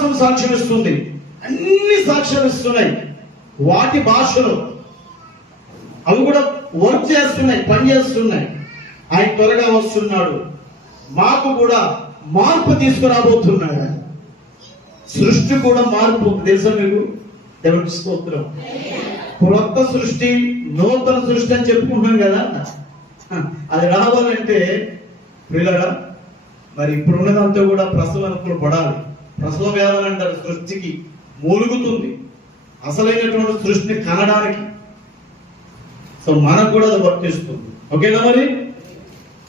ఆకాశం సాక్ష్యం ఇస్తుంది, అన్ని సాక్ష్యాలు ఇస్తున్నాయి వాటి భాషలో. అవి కూడా వర్క్ చేస్తున్నాయి, పనిచేస్తున్నాయి. ఆయన త్వరగా వస్తున్నాడు, మాకు కూడా మార్పు తీసుకురాబోతున్నాడు. సృష్టి కూడా మార్పు తెలుసా మీకు? దేవునికి స్తోత్రం. క్రొత్త సృష్టి, నూతన సృష్టి అని చెప్పుకుంటున్నాం కదా, అది రావాలంటే పిల్లరా మరి ఇప్పుడున్నదంతా కూడా ప్రసవనకులు పడాలి. ప్రసవ వేదన అంటారు, సృష్టికి మూలుగుతుంది అసలైనటువంటి సృష్టిని కనడానికి. సో మనకు కూడా అది వర్తిస్తుంది. ఓకేనా?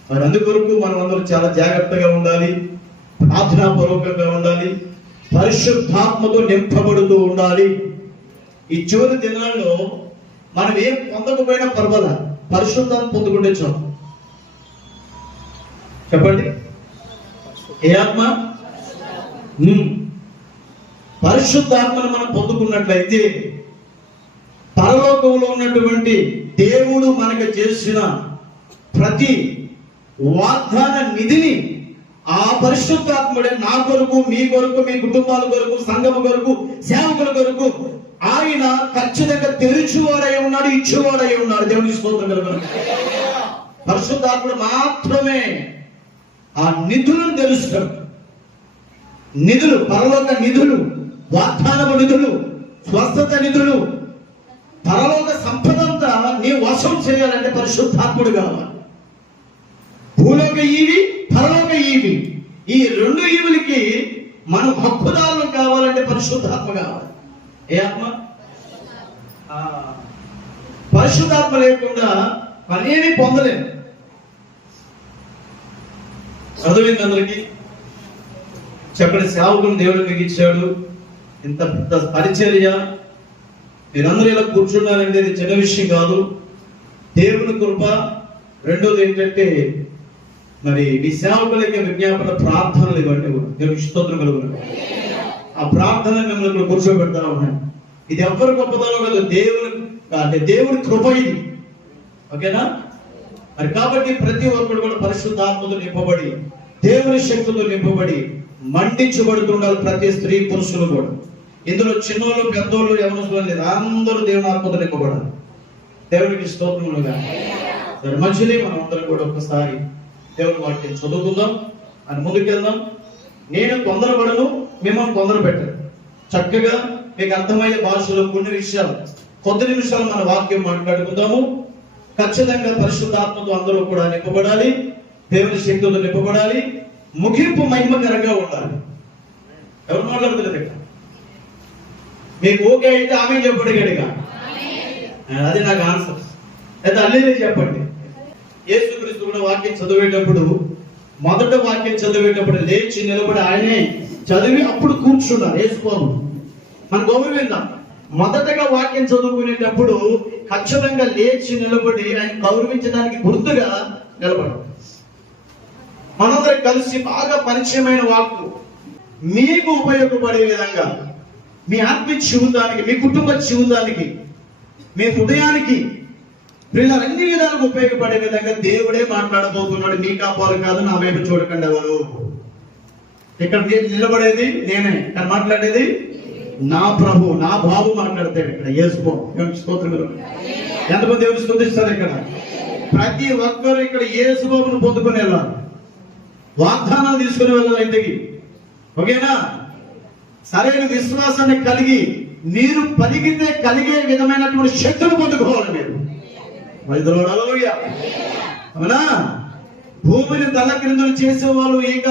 మరి అందుకొరకు మనం అందరూ చాలా జాగ్రత్తగా ఉండాలి, ప్రార్థనాపూర్వకంగా ఉండాలి, పరిశుద్ధాత్మతో నింపబడుతూ ఉండాలి. ఈ చివరి దినాల్లో మనం ఏం పొందకపోయినా పర్వాలా, పరిశుద్ధాత్మ పొందుకుంటే చాలు. చెప్పండి, ఏ ఆత్మ? పరిశుద్ధాత్మను మనం పొందుకున్నట్లయితే పరలోకంలో ఉన్నటువంటి దేవుడు మనకు చేసిన ప్రతి వాగ్దాన నిధిని ఆ పరిశుద్ధాత్ముడే నా కొరకు, మీ కొరకు, మీ కుటుంబాల కొరకు, సంఘం కొరకు, సేవకుల కొరకు ఆయన ఖచ్చితంగా తెరిచేవాడై ఉన్నాడు, ఇచ్చేవాడై ఉన్నాడు. దేవునికి స్తోత్రం కలుగును. పరిశుద్ధాత్ముడు మాత్రమే ఆ నిధులను తెలుస్తాడు. నిధులు, పరలోక నిధులు, వాగ్దానపు నిధులు, స్వస్థత నిధులు, పరలోక సంపదంతా నీ వశం చేయాలంటే పరిశుద్ధాత్ముడు కావాలి. భూలోక ఈవి, పరలోక ఈవి, ఈ రెండు ఈవులకి మనం హక్కుదారులు కావాలంటే పరిశుద్ధాత్మ కావాలి. ఏ ఆత్మ? పరిశుద్ధాత్మ లేకుండా పనేమి పొందలేము. చదివింది అందరికి చెప్పండి. సేవకుని దేవుడు మీకు ఇచ్చాడు, ఇంత పెద్ద పరిచర్య, మీరందరూ ఇలా కూర్చున్నారంటే ఇది చిన్న విషయం కాదు, దేవుని కృప. రెండోది ఏంటంటే మరి మీ సేవకులకి విజ్ఞాపన ప్రార్థనలు ఇవ్వండి, దేవునికి స్తోత్రం కలుగును. ఆ ప్రార్థన మిమ్మల్ని కూర్చోబెడతా ఉన్నాయి. ఇది ఎవరి గొప్పతనం కాదు, దేవుని కృప ఇది. ఓకేనా? మరి కాబట్టి ప్రతి ఒక్కరు కూడా పరిశుద్ధాత్మతో నింపబడి, దేవుని శక్తితో నింపబడి మండించబడుతుండాలి. ప్రతి స్త్రీ పురుషులు కూడా, ఇందులో చిన్నోళ్ళు, పెద్దోళ్ళు, ఎవరు లేదు, అందరూ దేవుని ఆత్మతో నింపబడాలి. దేవునికి స్తోత్రములుగా. మంచిది. మనం అందరం కూడా ఒక్కసారి దేవుని వాక్యం చదువుకుందాం అని ముందుకెళ్దాం. నేను తొందరపడను, మిమ్మల్ని తొందర పెట్టను. చక్కగా మీకు అర్థమయ్యే భాషలో కొన్ని విషయాలు, కొద్ది నిమిషాలు మన వాక్యం మాట్లాడుకుందాము. ఖచ్చితంగా పరిశుద్ధాత్మతో అందరూ కూడా నింపబడాలి, దేవుని శక్తితో నింపబడాలి, ముగింపు మహిమకరంగా ఉండాలి. ఎవరు మాట్లాడుతున్నారు ఇక్కడ? మీకు ఓకే అయితే ఆమె చెప్పండి గడిగా, అది నాకు ఆన్సర్. అయితే అల్లేలే చెప్పండి. యేసుక్రీస్తు కూడా వాక్యం చదివేటప్పుడు, మొదట వాక్యం చదివేటప్పుడు లేచి నిలబడి ఆయనే చదివి అప్పుడు కూర్చున్నారు. యేసుబాబు మన గౌరవిందాం. మొదటగా వాక్యం చదువుకునేటప్పుడు ఖచ్చితంగా లేచి నిలబడి ఆయన గౌరవించడానికి గుర్తుగా నిలబడాలి. మనందరం కలిసి బాగా పరిచయమైన వాక్కు మీకు ఉపయోగపడే విధంగా, మీ ఆత్మీయ జీవితానికి, మీ కుటుంబ జీవితానికి, మీ హృదయానికి, అన్ని విధాలకు ఉపయోగపడే విధంగా దేవుడే మాట్లాడబోతున్నాడు. మీ కాపాలు కాదు, నా వైపు చూడకండి ఎవరు. ఇక్కడ నిలబడేది నేనే, ఇక్కడ మాట్లాడేది నా ప్రభు, నా బాబు మాట్లాడతాడు. ఇక్కడ యేసుబాబు స్తోత్రం. ఎంతమంది దేవుని స్తుతిస్తారు? ఇక్కడ ప్రతి ఒక్కరు ఇక్కడ యేసుబాబును పొందుకుని వెళ్ళాలి, వాగ్దానాలు తీసుకుని వెళ్ళాలి ఇంటికి. ఓకేనా? సరైన విశ్వాసాన్ని కలిగి మీరు పలికితే కలిగే విధమైనటువంటి శక్తులు పొందుకోవాలి మీరు. అవునా? భూమిని తలక్రిందులు చేసేవాళ్ళు ఇక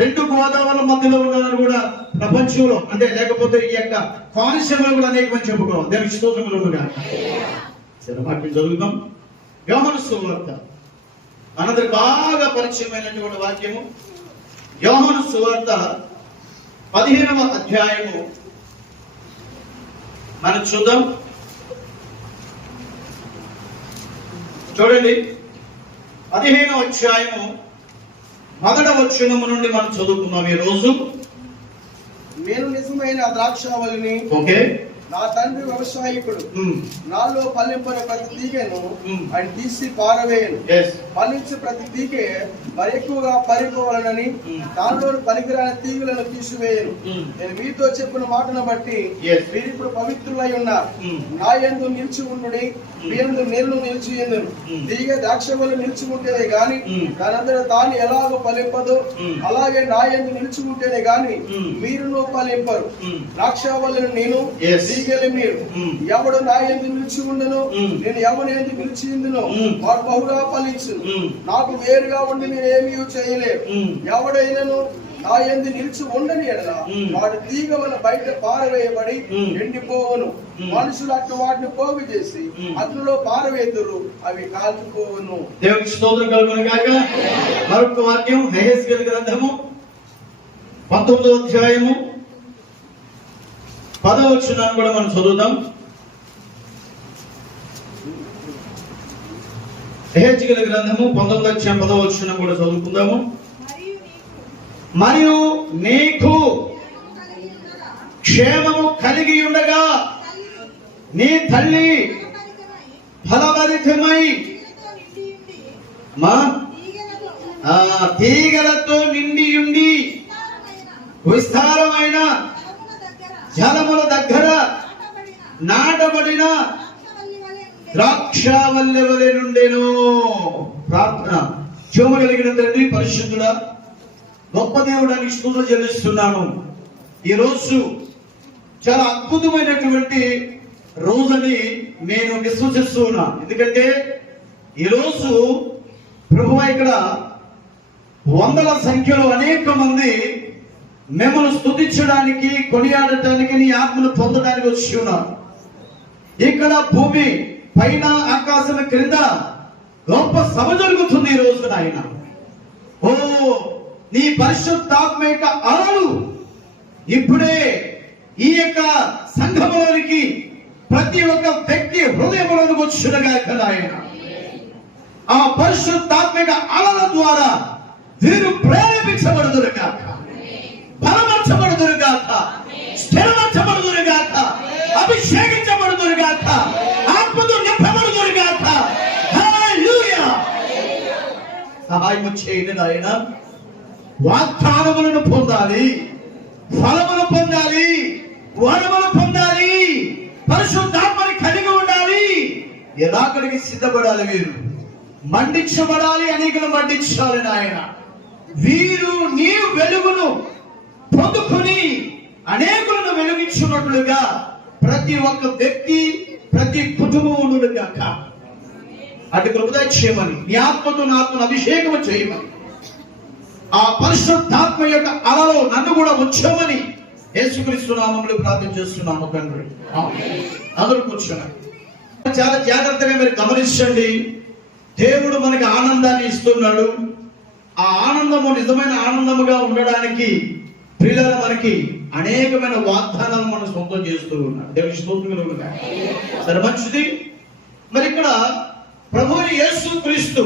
2 గోదావరి మధ్యలో ఉన్నారని కూడా ప్రపంచంలో, అంటే లేకపోతే ఈ యొక్క కాన్సెప్ట్ కూడా అనేక మంది చెప్పుకోవాలి. దేవునికి స్తోత్రములు ఉండగా వాక్యం చదువుతాం. యోహాను సువార్త అనంతరం బాగా పరిచయమైనటువంటి వాక్యము. యోహాను సువార్త 15వ అధ్యాయము మనం చూద్దాం. చూడండి, 15వ అధ్యాయము మొదటి వచనము నుండి మనం చదువుకున్నాం ఈ రోజు. నేను నిజమైన ద్రాక్షావళిని, ఓకే, నా తండ్రి వ్యవసాయకుడు, నాలో ఫలింపని ప్రతి తీగను ఆయన తీసి పారవేయను. ఫలించి ప్రతి తీగే మరి ఎక్కువగా పరిపోవాలని దానిలోని పనికిరాని తీగులను తీసివేయను. నేను మీతో చెప్పిన మాటను బట్టి మీరు ఇప్పుడు పవిత్రులై ఉన్నారు. నా యందు నిలిచి ఉండుడి, మీ యందు నేను నిలిచి ఎందును. తీగ ద్రాక్షవల్లి నిలిచి ఉంటేనే గాని దానంతట తాను ఎలాగో ఫలింపదు, అలాగే నా యందు నిలిచి ఉంటేనే గాని మీరును ఫలింపరు. ద్రాక్షవల్లిని నేను, తీగలు మీరు. ఎవడు నా యందు నిలిచి ఉండను, నేను ఎవరి యందు నిలిచి ఉండును వాడు బహుగా ఫలించును. నాకు వేరుగా ఉండి నేనేమీ చేయలేవు. ఎవడైనను నా యందు నిలిచి ఉండని ఎడల వాడు తీగ వల్ల బయట పారవేయబడి ఎండిపోవును. మనుషులు అట్టు వాటిని పోగు చేసి అగ్నిలో పారవేతురు, అవి కాల్చిపోవును. దేవునికి స్తోత్రం కలుగును గాక. మరొక వాక్యం యెహెజ్కేలు గ్రంథము 19వ అధ్యాయము 10వ వచనాన్ని కూడా మనం చదువుదాం. యెహెజ్కేలు గ్రంథము 19వ అధ్యాయం 10వ వచనం కూడా చదువుకుందాము. మరియు నీకు క్షేమము కలిగి ఉండగా నీ తల్లి ఫలభరితమై తీగలతో నిండి ఉండి విస్తారమైన జలముల దగ్గర నాటబడిన ద్రాక్షవల్లి వలె నుండెను. ప్రార్థన. క్షేమ కలిగిన తండ్రి, పరిశుద్ధుడా, గొప్ప దేవుడానికి స్తుతులు చెల్లిస్తున్నాను. ఈ రోజు చాలా అద్భుతమైనటువంటి రోజని నేను విశ్వసిస్తూ ఉన్నాను. ఎందుకంటే ఈరోజు ప్రభువా ఇక్కడ వందల సంఖ్యలో అనేక మంది మిమ్మల్ని స్తుతించడానికి, కొనియాడటానికి, నీ ఆత్మను పొందడానికి వచ్చి ఉన్నారు. ఇక్కడ భూమి పైన ఆకాశం క్రింద గొప్ప సభ జరుగుతుంది ఈ రోజు నాయన. ఓ నీ పరిశుద్ధాత్మ యొక్క అలలు ఇప్పుడే ఈ యొక్క సంఘములోనికి ప్రతి ఒక్క వ్యక్తి హృదయంలోనికి వచ్చునగాక నాయన. ఆ పరిశుద్ధాత్మ యొక్క అలల ద్వారా వీరు ప్రేరేపించబడుదురుగాక, బలపరచబడుదురుగాక, స్థిరపరచబడుదురుగాక, అభిషేకించబడుదురుగాక, ఆత్మతో నింపబడుదురుగాక. హల్లెలూయా. సహాయం చేయండి నాయన. వాగ్దానములను పొందాలి, ఫలములు పొందాలి, వరములు పొందాలి, పరిశుద్ధాత్మని కలిగి ఉండాలి. ఎలాగడికి సిద్ధపడాలి, వీరు మండించబడాలి, అనేకులు మండించాలి నాయన. వీరు నీ వెలుగును పొందుకొని అనేకులను వెలిగించున్నట్లుగా ప్రతి ఒక్క వ్యక్తి, ప్రతి కుటుంబములుగా అటు కృప చేయమని, నీ ఆత్మతో నా ఆత్మను అభిషేకం చేయమని, ఆ పరిశుద్ధాత్మ యొక్క అలలో నన్ను కూడా ఉంచమని యేసుక్రీస్తు నామములో ప్రార్థన చేస్తున్నాము తండ్రి. అందరూ కూర్చున్నారు. చాలా జాగ్రత్తగా మీరు గమనించండి. దేవుడు మనకి ఆనందాన్ని ఇస్తున్నాడు. ఆ ఆనందము నిజమైన ఆనందముగా ఉండడానికి ప్రియులారా మనకి అనేకమైన వాగ్దానాలు మనం సొంతం చేస్తూ ఉన్నాడు. దేవుని స్తోత్రములు. సరే, మంచిది. మరి ఇక్కడ ప్రభువు యేసుక్రీస్తు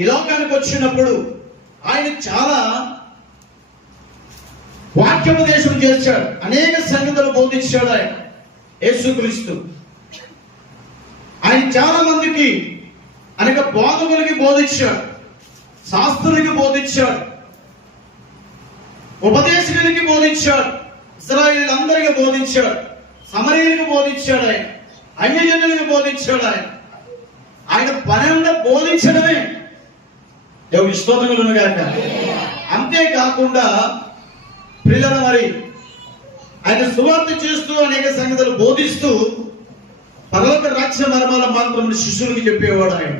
ఈ లోకానికి వచ్చినప్పుడు ఆయన చాలా వాక్యోపదేశం చేశాడు, అనేక సంగతులు బోధించాడు. ఆయన యేసుక్రీస్తు ఆయన చాలా మందికి అనేక బోధకులకి బోధించాడు, శాస్త్రులకి బోధించాడు, ఉపదేశకులకి బోధించాడు, ఇశ్రాయేలీయులందరికీ బోధించాడు, సమరయులకు బోధించాడు, ఆయన అన్యజనులకు బోధించాడు. ఆయన పనంతా బోధించడమే. దేవుని స్తోత్రములు గాక. అంతేకాకుండా ప్రియులారా మరి ఆయన సువార్త చేస్తూ అనేక సంగతులు బోధిస్తూ పరలోక రాజ్య మర్మాల మాత్రం శిష్యులకి చెప్పేవాడు. ఆయన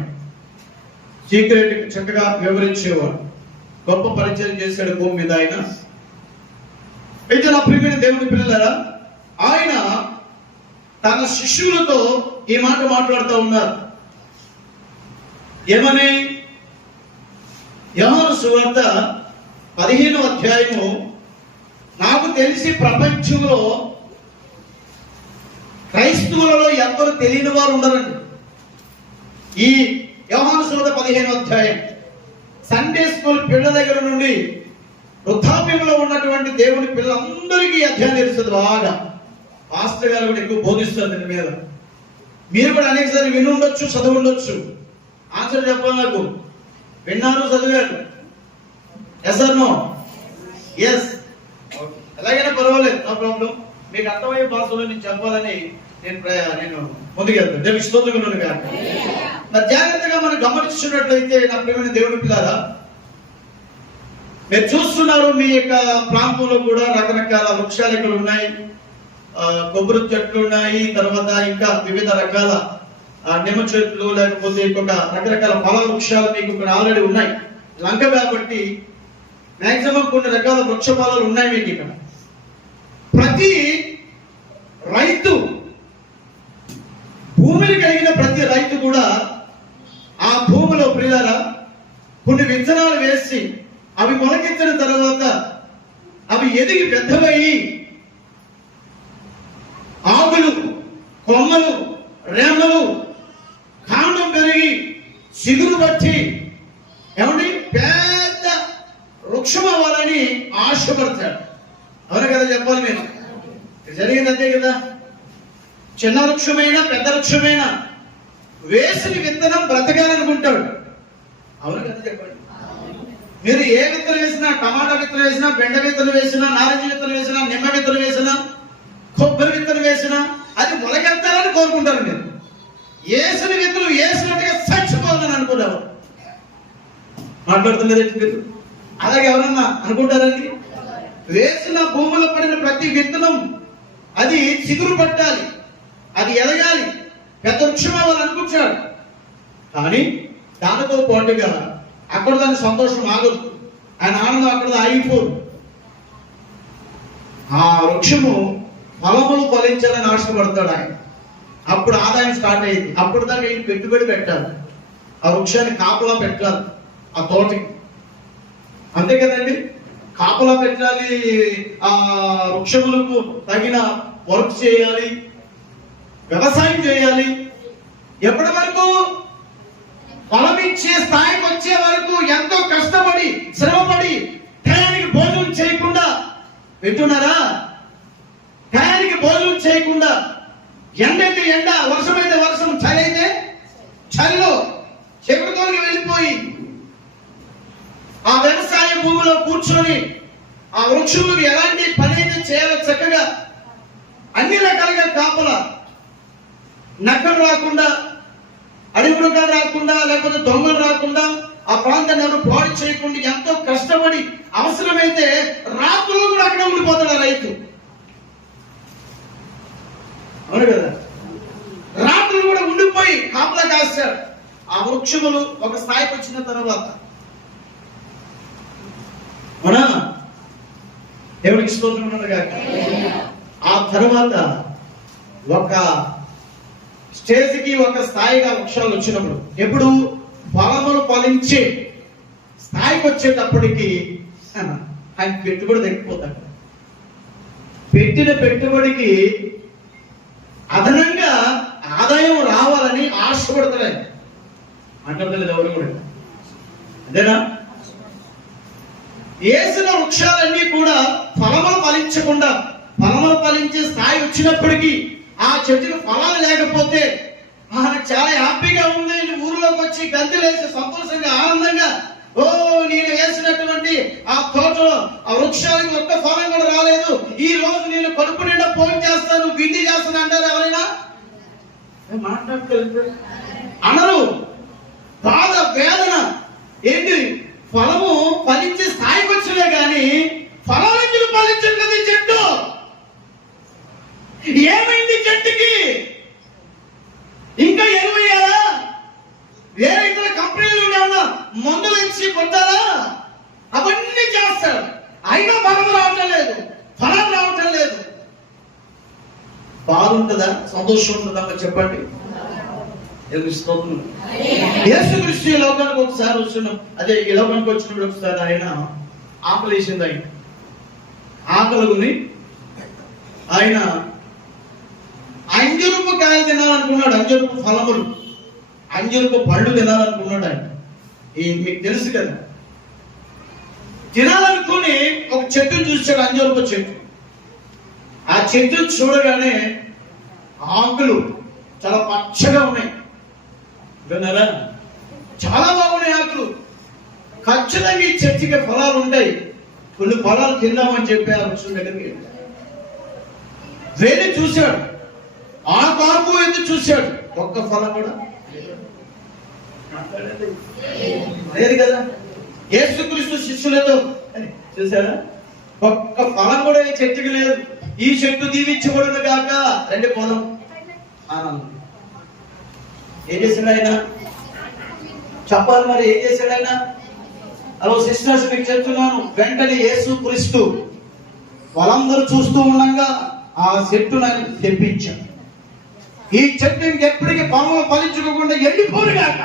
సీక్రెట్ చక్కగా వివరించేవాడు. గొప్ప పరిచయం చేశాడు భూమి మీద ఆయన. అయితే నా ప్రియమైన దేవుని పిల్లలారా, ఆయన తన శిష్యులతో ఈ మాట మాట్లాడుతూ ఉన్నారు. ఏమని? యోహాను సువార్త 15వ అధ్యాయము, నాకు తెలిసి ప్రపంచంలో క్రైస్తవులలో ఎవరు తెలియని వారు ఉండరండి. ఈ యోహాను సువార్త 15వ అధ్యాయం సండే స్కూల్ పిల్లల దగ్గర నుండి వృద్ధాప్యంలో ఉన్నటువంటి దేవుని పిల్లలందరికీ అధ్యాయం తెలుస్తుంది బాగా. పాస్టర్ గారు కూడా ఎక్కువ బోధిస్తారు దీని మీద. మీరు కూడా అనేకసారి వినుండొచ్చు, చదువుండొచ్చు. ఆన్సర్ చెప్పాలి నాకు. విన్నారు, చదివారు? Yes or no? ఎస్. ఎలాగైనా పర్వాలేదు, నో ప్రాబ్లం. మీకు అర్థమయ్యే భాషలో నేను చెప్పాలని నేను ముందుకెళ్తాను. దేవుని స్తోత్రములు గాక. మరి జాగ్రత్తగా మనం గమనించున్నట్లయితే నా ప్రియమైన దేవుని పిల్లారా, మీరు చూస్తున్నారు మీ యొక్క ప్రాంతంలో కూడా రకరకాల వృక్షాలు ఇక్కడ ఉన్నాయి. కొబ్బరి చెట్లు ఉన్నాయి, తర్వాత ఇంకా వివిధ రకాల నిమ్మ చెట్లు, లేకపోతే ఇంకొక రకరకాల ఫల వృక్షాలు మీకు ఇక్కడ ఆల్రెడీ ఉన్నాయి. లంక కాబట్టి మాక్సిమం కొన్ని రకాల వృక్ష ఫలాలు ఉన్నాయి మీకు ఇక్కడ. ప్రతి రైతు, భూమిని కలిగిన ప్రతి రైతు కూడా ఆ భూమిలో ప్రియులారా కొన్ని విత్తనాలు వేసి అవి మొలకెత్తిన తర్వాత అవి ఎదిగి పెద్దవయ్యి ఆకులు, కొమ్మలు, రెమ్మలు, కాండం పెరిగి చిగురు పట్టి ఏమండి పెద్ద వృక్షం అవ్వాలని ఆశపడతాడు. అవును కదా? చెప్పాలి మీరు. జరిగింది అంతే కదా. చిన్న వృక్షమైనా పెద్ద వృక్షమైనా వేసిన విత్తనం బ్రతకాలనుకుంటాడు. అవును కదా? చెప్పండి. మీరు ఏ విత్తనం వేసినా, టమాటా విత్తనం వేసినా, బెండ విత్తనం వేసినా, నారింజ విత్తనం వేసినా, నిమ్మ విత్తనం వేసినా, కొబ్బరి విత్తనం వేసినా అది మొలకెత్తాలని కోరుకుంటారు. మీరు వేసిన విత్తనం వేసినట్టుగా చచ్చిపోవాలని అనుకుంటారు. మాట్లాడుతున్నది మీరు అలాగే ఎవరన్నా అనుకుంటారండి? వేసిన భూమిలో పడిన ప్రతి విత్తనం అది చిగురు పట్టాలి, అది ఎదగాలి, పెద్ద వృక్షం అవ్వాలి అనుకుంటాడు. కానీ దానితో పాటుగా అక్కడ దాని సంతోషం ఆగదు, ఆయన ఆనందం అక్కడ ఆగిపోదు. ఆ వృక్షము ఫలములు ఫలించాలని ఆశపడతాడు ఆయన. అప్పుడు ఆదాయం స్టార్ట్ అయ్యింది. అప్పుడు దాకా ఆయన పెట్టుబడి పెట్టాలి, ఆ వృక్షాన్ని కాపలా పెట్టాలి, ఆ తోటకి. అంతే కదండి? కాపలా పెట్టాలి, ఆ వృక్షములకు తగిన వర్క్ చేయాలి, వ్యవసాయం చేయాలి. ఎప్పటి వరకు? ఫలమిచ్చే స్థాయికి వచ్చే వరకు ఎంతో కష్టపడి శ్రమపడి టయానికి భోజనం చేయకుండా పెట్టున్నారా? టయానికి భోజనం చేయకుండా, ఎండైతే ఎండ, వర్షమైతే వర్షం, చలి అయితే చలిలో చెవితోకి వెళ్ళిపోయి ఆ వ్యవసాయ భూమిలో కూర్చొని ఆ వృక్షములకు ఎలాంటి పని అయితే చేయాలో చక్కగా అన్ని రకాలుగా కాపలా, నక్కలు రాకుండా, అడవి మృగాలు రాకుండా, లేకపోతే దొంగలు రాకుండా, ఆ ప్రాంతాన్ని ఎవరు పాడు చేయకుండా ఎంతో కష్టపడి అవసరమైతే రాత్రులు కూడా అక్కడ ఉండిపోతాడు ఆ రైతు. అవును కదా? రాత్రులు కూడా ఉండిపోయి కాపలా కాస్తాడు. ఆ వృక్షములు ఒక స్థాయికి వచ్చిన తర్వాత అవునా? దేవుడికి స్తోత్రం ఉన్నది. ఆ తర్వాత ఒక స్టేజ్కి, ఒక స్థాయిగా వృక్షాలు వచ్చినప్పుడు, ఎప్పుడు ఫలములు ఫలించే స్థాయికి వచ్చేటప్పటికి ఆయన పెట్టుబడి తగ్గిపోతాడు. పెట్టిన పెట్టుబడికి అదనంగా ఆదాయం రావాలని ఆశపడతాడు ఆయన. అంటలేదు ఎవరు కూడా. అదేనా? వేసిన వృక్షాలన్నీ కూడా ఫలములు ఫలించకుండా, ఫలములు ఫలించే స్థాయి వచ్చినప్పటికీ ఆ చెట్టుకు ఫలాలు లేకపోతే నాకు చాలా హ్యాపీగా ఉంది, ఊరిలోకి వచ్చి గంతులేసి సంతోషంగా ఆనందంగా, ఓ నేను వేసినటువంటి ఆ తోటలో ఆ వృక్షానికి ఒక్క ఫలం కూడా రాలేదు, ఈ రోజు నేను కడుపు నిండా ఫోన్ చేస్తాను, విండి చేస్తాను అంటారు ఎవరైనా? మాట్లాడుతూ అనరు. బాధ, వేదన ఏంటి? ఫలము ఫలించే స్థాయికి వచ్చినా గాని ఫలాలు ఎందుకు ఫలించదు కదా ఈ చెట్టు? ఏమైంది చెట్టుకి? ఇంకా ఎరువయ్యారా? వేరే ఇతర కంపెనీలు ఏమన్నా మందులు ఇచ్చి కొట్టారా? అవన్నీ చేస్తారు, అయినా ఫలం రావటం లేదు, ఫలం రావటం లేదు. బాధ ఉంటుందా? సంతోషం ఉంటుందా? చెప్పండి. యేసుక్రీస్తు ఈ లోకానికి ఒకసారి వచ్చిన, అదే ఈ లోకానికి వచ్చినప్పుడు ఒకసారి ఆయన ఆకలి వేసింది. ఆయన ఆకలిని ఆయన అంజరుపు కాయలు తినాలనుకున్నాడు, అంజరుపు ఫలములు, అంజరుపు పళ్ళు తినాలనుకున్నాడు ఆయన. మీకు తెలుసు కదా. తినాలనుకుని ఒక చెట్టును చూశాడు, అంజరుపు చెట్టు. ఆ చెట్టును చూడగానే ఆకులు చాలా పచ్చగా ఉన్నాయి. విన్నారా? చాలా బాగున్నాయి ఆకులు. ఖచ్చితంగా ఈ చర్చికి ఫలాలు ఉంటాయి. కొన్ని ఫలాలు తిందామని చెప్పి ఆ వృక్షం దగ్గరికి వెళ్ళి చూశాడు. ఆ కాపు ఎందుకు చూశాడు, ఒక్క ఫలం కూడా లేదు కదా. యేసుక్రీస్తు శిష్యులతో చూసారా, ఒక్క ఫలం కూడా ఈ చెట్టుకి లేదు. ఈ చెట్టు దీవించబడును గాక రెండు పొలం ఆనందం. ఏం చేశాడు ఆయన చెప్పాలి మరి, ఏం చేశాడు ఆయన? అలా సిస్టర్స్ మీకు చెప్తున్నాను, వెంటనే యేసుక్రీస్తు వాళ్ళందరూ చూస్తూ ఉండగా ఆ చెట్టును ఆయన తెప్పించాడు. ఈ చెట్టు ఇంకెప్పటికీ పొలంలో ఫలించుకోకుండా ఎండిపోను గాక.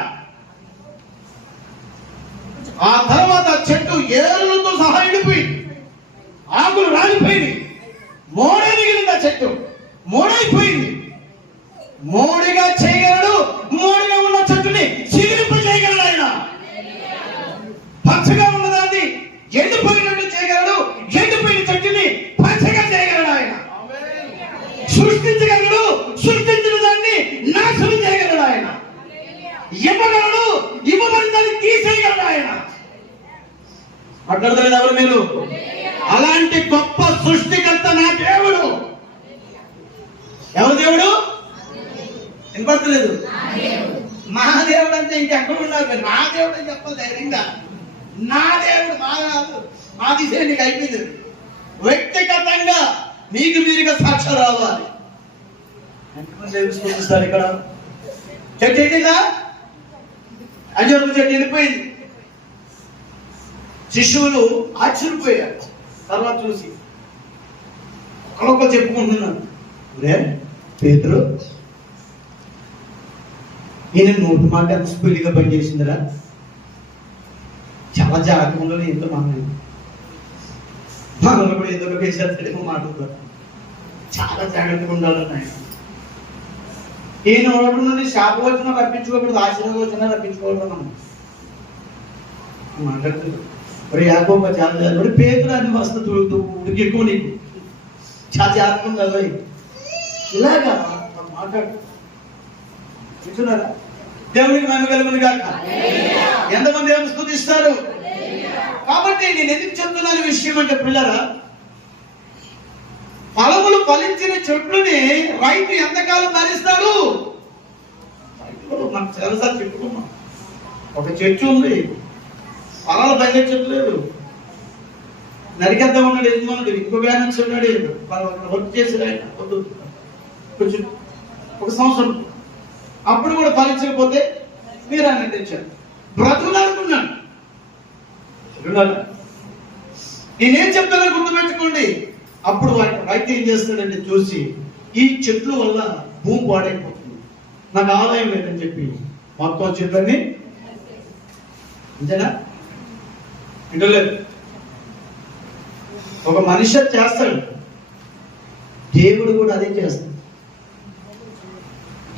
ఆ తర్వాత చెట్టు ఏరులతో సహా ఎండిపోయింది, ఆకులు రాలిపోయింది, మోడే మిగిలింది. ఆ చెట్టు మోడైపోయింది. మోడిగా చేయగలడు, మోడిగా ఉన్న చెట్టుని చిగురింప చేయగలడు ఆయన. పచ్చగా ఉన్నదాన్ని ఎండిపోయినట్టు చేయగలడు, ఎండిపోయిన చెట్టుని పచ్చగా చేయగలడు ఆయన. సృష్టించగలడు, సృష్టించిన దాన్ని నాశనం చేయగలడు ఆయన. ఇవ్వగలడు, ఇవ్వబడిన దాన్ని తీసేయగలడు ఆయన. మాట్లాడలేదు ఎవరు మీరు? అలాంటి గొప్ప సృష్టికర్త నా దేవుడు. ఎవరు దేవుడు? వినపడలేదు. మా దేవుడు అంటే ఇంకెక్కడ ఉన్నారు మీరు? నా దేవుడు అని చెప్పాలి ధైర్యంగా. నా దేవుడు మా కాదు, మా దిశ నీకు అయిపోయింది. వ్యక్తిగతంగా మీకు మీరుగా సాక్ష్యం రావాలి. ఎంతమంది తెలుసుకుంటారు ఇక్కడ? చెట్టు ఎండిందా? అంజూరపు చెట్టు ఎండిపోయింది. శిష్యులు ఆశ్చర్యపోయారు. తర్వాత చూసి ఒకరొకరు చెప్పుకుంటున్నారు, పేతురు ఈయన నోటి మాట ఎంత స్పీడ్గా పనిచేసిందిరా, చాలా జాగ్రత్తగా ఎంతో మనల్ని కూడా ఏదో వేసేస్తాడేమో మాట్లాడతారు. చాలా జాగ్రత్తగా ఉండాలన్న ఈయన నోటి నుండి శాపవచనం రప్పించుకోకూడదు, ఆశీర్వచనం రప్పించుకోవడం మనం మాట్లాడుతుంది. మరి యాకోబ చాలా జాగ్రత్త, పేతురు అని వస్తూ ఎక్కువ నీకు చాలా జాగ్రత్తగా చదవాలి. ఇలాగా మాట్లాడు చూస్తున్నారా? దేవునికి మహిమ కలుగును గాక. ఎంతమంది దేవుని స్తుతిస్తారు? కాబట్టి నేను ఎందుకు చెప్తున్నాను విషయం అంటే, పిల్లరా, ఫలములు ఫలించిన చెట్లుని రైతు ఎంతకాలం భరిస్తాడు? మనం చాలాసార్లు చెప్పుకున్నాం. ఒక చెట్టు ఉంది, ఫలాలు బయట చెట్టు లేదు, నరికేద్దాం ఉన్నాడు యజమానుడు, ఇంకో వ్యాన్స్ ఉన్నాడు, వర్క్ చేసాడు ఆయన కొంచెం ఒక సంవత్సరం. అప్పుడు కూడా ఫలించకపోతే మీరు ఆయన తెచ్చారు, బ్రతుకులాడుకున్నాను. నేనేం చెప్తానో గుర్తుపెట్టుకోండి. అప్పుడు రైతు ఏం చేస్తాడంటే, చూసి ఈ చెట్ల వల్ల భూమి పాడైపోతుంది, నాకు ఆదాయం లేదని చెప్పి మొత్తం చెట్లన్నీ అంతేనా ఇంటలేదు. ఒక మనిషి చేస్తాడు, దేవుడు కూడా అదే చేస్తాడు.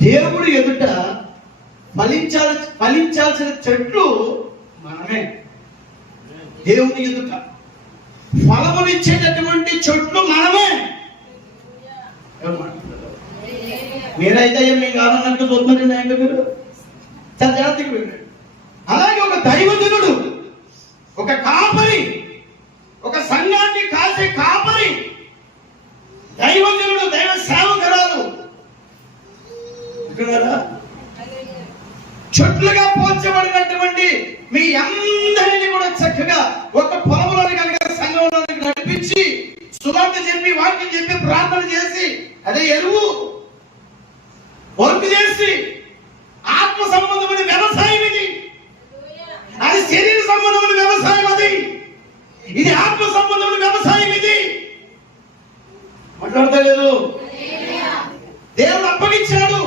దేవుడు ఎదుట ఫలించాల్సిన చెట్లు మనమే. దేవుని ఎదుట ఫలములు ఇచ్చేటటువంటి చెట్లు మనమే. మీరైతే మేము కాదన్నట్టు చూస్తున్నారండి ఆయన మీరు చాలా జాగ్రత్తగా వెళ్ళాడు. అలాగే ఒక దైవజనుడు, ఒక కాపరి, ఒక సంఘాన్ని కాసే కాపరి, దైవజనుడు, దైవ సేవకురాలు చెట్లుగా పోల్చబడినటువంటి మీ అందరినీ కూడా చక్కగా ఒక పొలంలోని కనుక సంఘంలోకి నడిపించి సువార్త చెప్పి, వాక్యం చెప్పి, ప్రార్థన చేసి, అదే ఎరువు వర్క్ చేసి, ఆత్మ సంబంధమైన వ్యవసాయం ఇది. అది శరీర సంబంధమైన వ్యవసాయం, అది ఇది ఆత్మ సంబంధమైన వ్యవసాయం. ఇది మాట్లాడతలేదు. దేవుడు అప్పగించాడు.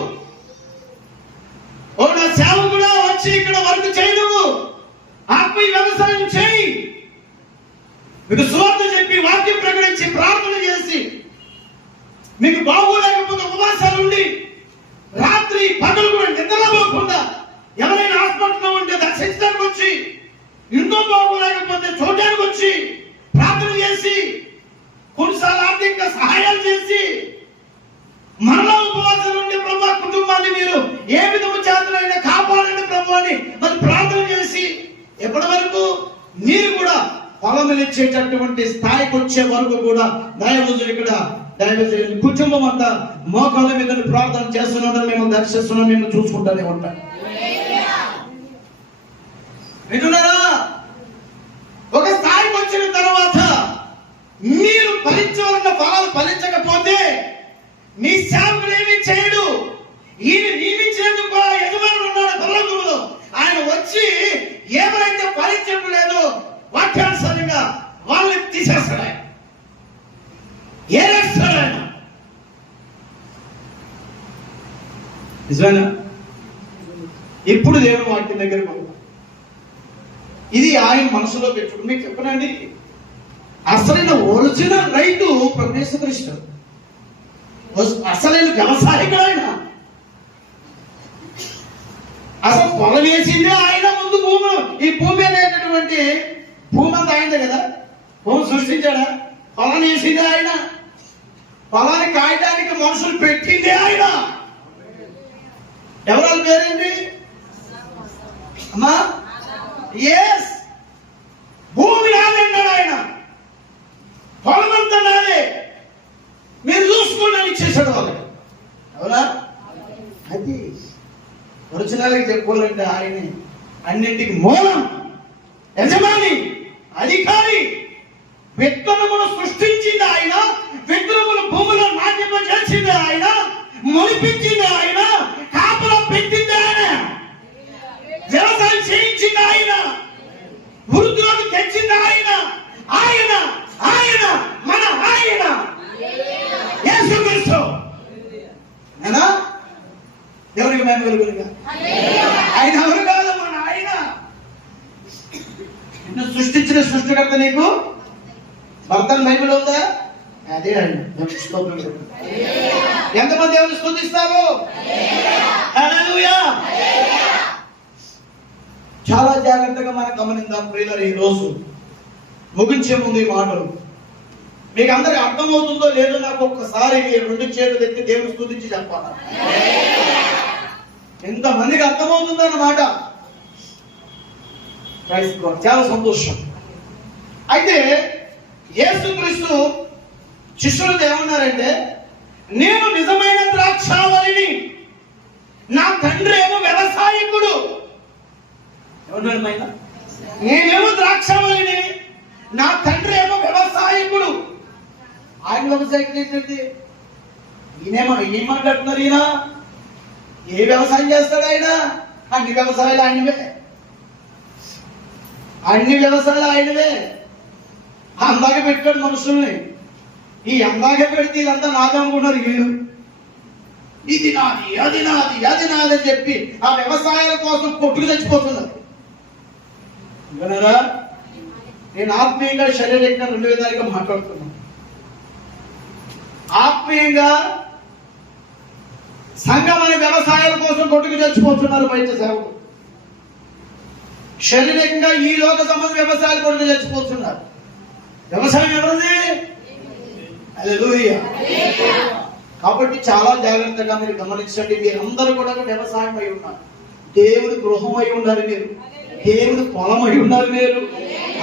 ఓ నా సేవకుడా, వచ్చి ఇక్కడ వర్క్ చేయి, నువ్వు ఆత్మీయ వ్యవసాయం చేయి. మీకు సువార్త చెప్పి, వాక్యం ప్రకటించి, ప్రార్థన చేసి, మీకు బాగోలేకపోతే ఉపవాసాలు ఉండి, రాత్రి పగలు కూడా నిద్రపోకుండా, ఎవరైనా హాస్పిటల్లో ఉంటే దర్శించడానికి వచ్చి, ఇంట్లో బాగోలేకపోతే చూడడానికి వచ్చి, ప్రార్థన చేసి, కొన్నిసార్లు ఆర్థిక సహాయాలు చేసి, మరలా ఉపవాసాలు ఉండే ప్రభు కుటుంబాన్ని మీరు ఏ విధము చేతనైనా కాపాడండి ప్రభు అని మరి ప్రార్థన మీరు కూడా ఫలములిచ్చేటటువంటి స్థాయికి వచ్చే వరకు కూడా దైవజనుడు ఇక్కడ దైవజనుడి కుటుంబం అంతా మోకాళ్ళ మీద ప్రార్థన చేస్తున్నాడని మేము దర్శిస్తున్నాం, మేము చూసుకుంటానే ఉంటాం. వింటున్నారా? ఒక స్థాయికి వచ్చిన తర్వాత మీరు ఫలించవలసిన ఫలాలు ఫలించకపోతే మీ సేవకుడు ఏమీ చేయడు. ఈయన నియమించేందుకు యజమానుడు ఉన్నాడు పరలోకంలో. ఆయన వచ్చి ఏమైతే ఫలించడం లేదో వాక్యానుసారంగా వాళ్ళని తీసేస్తాడు, ఆయన ఏరేస్తాడు. ఆయన నిజమేనా? ఇప్పుడు దేవుని వాక్యం దగ్గరకు ఇది ఆయన మనసులో పెట్టుకుని మీకు చెప్పనండి. అసలైన ఒరిజినల్ రైతు పరమేశ్వరుడు, అసలైన వ్యవసాయకుడు ఆయన. అసలు పొలం వేసిందే ఆయన. ముందు భూమి, ఈ భూమి అనేటటువంటి భూమి అంతా ఆయనదే కదా. భూమి సృష్టించాడా? పొలం వేసిందే ఆయన. పొలాన్ని కాయడానికి మనుషులు పెట్టిందే ఆయన. ఎవరాలు పేరేంటి అమ్మా? ఎస్, భూమి నాదన్నాడు ఆయన. పొలమంతా నాదే, మీరు చూసుకోండి ఇచ్చేసాడు వాళ్ళకి. అవునా? అది ఒరిజినల్గా చెప్పుకోవాలంటే ఆయనే అన్నింటికి మూలం, యజమాని, అధికారి. విత్తనమును సృష్టించింది ఆయన, విత్తనములు భూమిలో నాట్యం చేసింది ఆయన, మొలిపించింది ఆయన, కాపలా పెట్టింది ఆయన, వ్యవసాయం చేయించింది ఆయన, వృద్ధులకు తెచ్చింది ఆయన. ఆయన ఆయన మన ఆయన యేసుక్రీస్తు. ఏనా? ఎవరికి మేము వెలుగులుగా? ఆయన ఎవరు కాదు, మన ఆయన. నిన్ను సృష్టించిన సృష్టికర్త నీకు భర్తను బైబిల్ ఉందా? అదే ఆయన. ఎంతమంది ఎవరు స్తుతిస్తారు? హల్లెలూయా. చాలా జాగ్రత్తగా మనం గమనిద్దాం ప్రియులారా. ఈ రోజు ముగించే ముందు ఈ మాటలు మీకు అందరికి అర్థమవుతుందో లేదో నాకు ఒక్కసారి రెండు చేతులు ఎత్తి దేవుని స్తుతించి చెప్పాలి. ఎంతమందికి అర్థమవుతుందన్నమాట. చాలా సంతోషం. అయితే యేసుక్రీస్తు శిష్యులతో ఏమన్నారంటే, నేను నిజమైన ద్రాక్షావళిని, నా తండ్రి ఏమో వ్యవసాయకుడు. ఎవరు? నేనేమో ద్రాక్షావళిని, నా తండ్రి ఏమో వ్యవసాయకుడు. ఆయన వ్యవసాయకుడు ఏంటంటే ఏమంటున్నారు ఈయన? ఏ వ్యవసాయం చేస్తాడు ఆయన? అన్ని వ్యవసాయాలు ఆయనవే, అన్ని వ్యవసాయాలు ఆయనవే. అందాక పెట్టాడు మనుషుల్ని. ఈ అందాక పెడితే ఇదంతా నాదనుకున్నారు వీళ్ళు. ఇది నాది, అది నాది, అది నాది అని చెప్పి ఆ వ్యవసాయాల కోసం కొట్టుకు చచ్చిపోతున్నారు. విన్నారా? నేను ఆత్మీయంగా శరీరంగా రెండు విధాలుగా మాట్లాడుతున్నాను. ఆత్మీయంగా సంఘం అనే వ్యవసాయాల కోసం కొట్టుకు చచ్చిపోతున్నారు బయట సేవకులు. శారీరకంగా ఈ లోక సంబంధ వ్యవసాయాలు కొట్టుకు చచ్చిపోతున్నారు. వ్యవసాయం ఎవరిది? హల్లెలూయా. కాబట్టి చాలా జాగ్రత్తగా మీరు గమనించండి. మీరందరూ కూడా వ్యవసాయం అయి ఉన్నారు, దేవుడి గృహం అయి ఉన్నారు, మీరు దేవుడి పొలం అయి ఉన్నారు. మీరు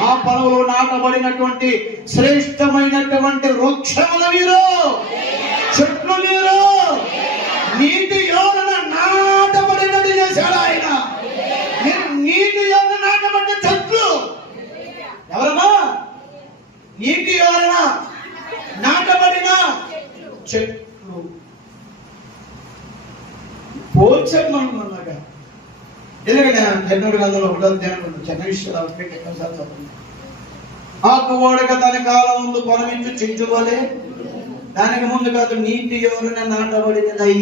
ఆ పొలంలో నాటబడినటువంటి శ్రేష్టమైనటువంటి వృక్షములు మీరు, చెట్లు మీరు. నీటి యోన నాటబడినట్టు చేశాడు ఆయన. మీరు నీటి యోన నాటబడిన చెట్లు. ఎవరమ్మా? నీటి యోన నాటబడిన చెట్లు. పోల్చాడు మనమన్నాగా. ఎందుకంటే 2:1 చిన్న విషయాలు. ఆకు ఓడక తన కాలం ముందు పొలమించు చెట్టు వలె, దానికి ముందు కాదు నీటి యోన నాటబడినదై.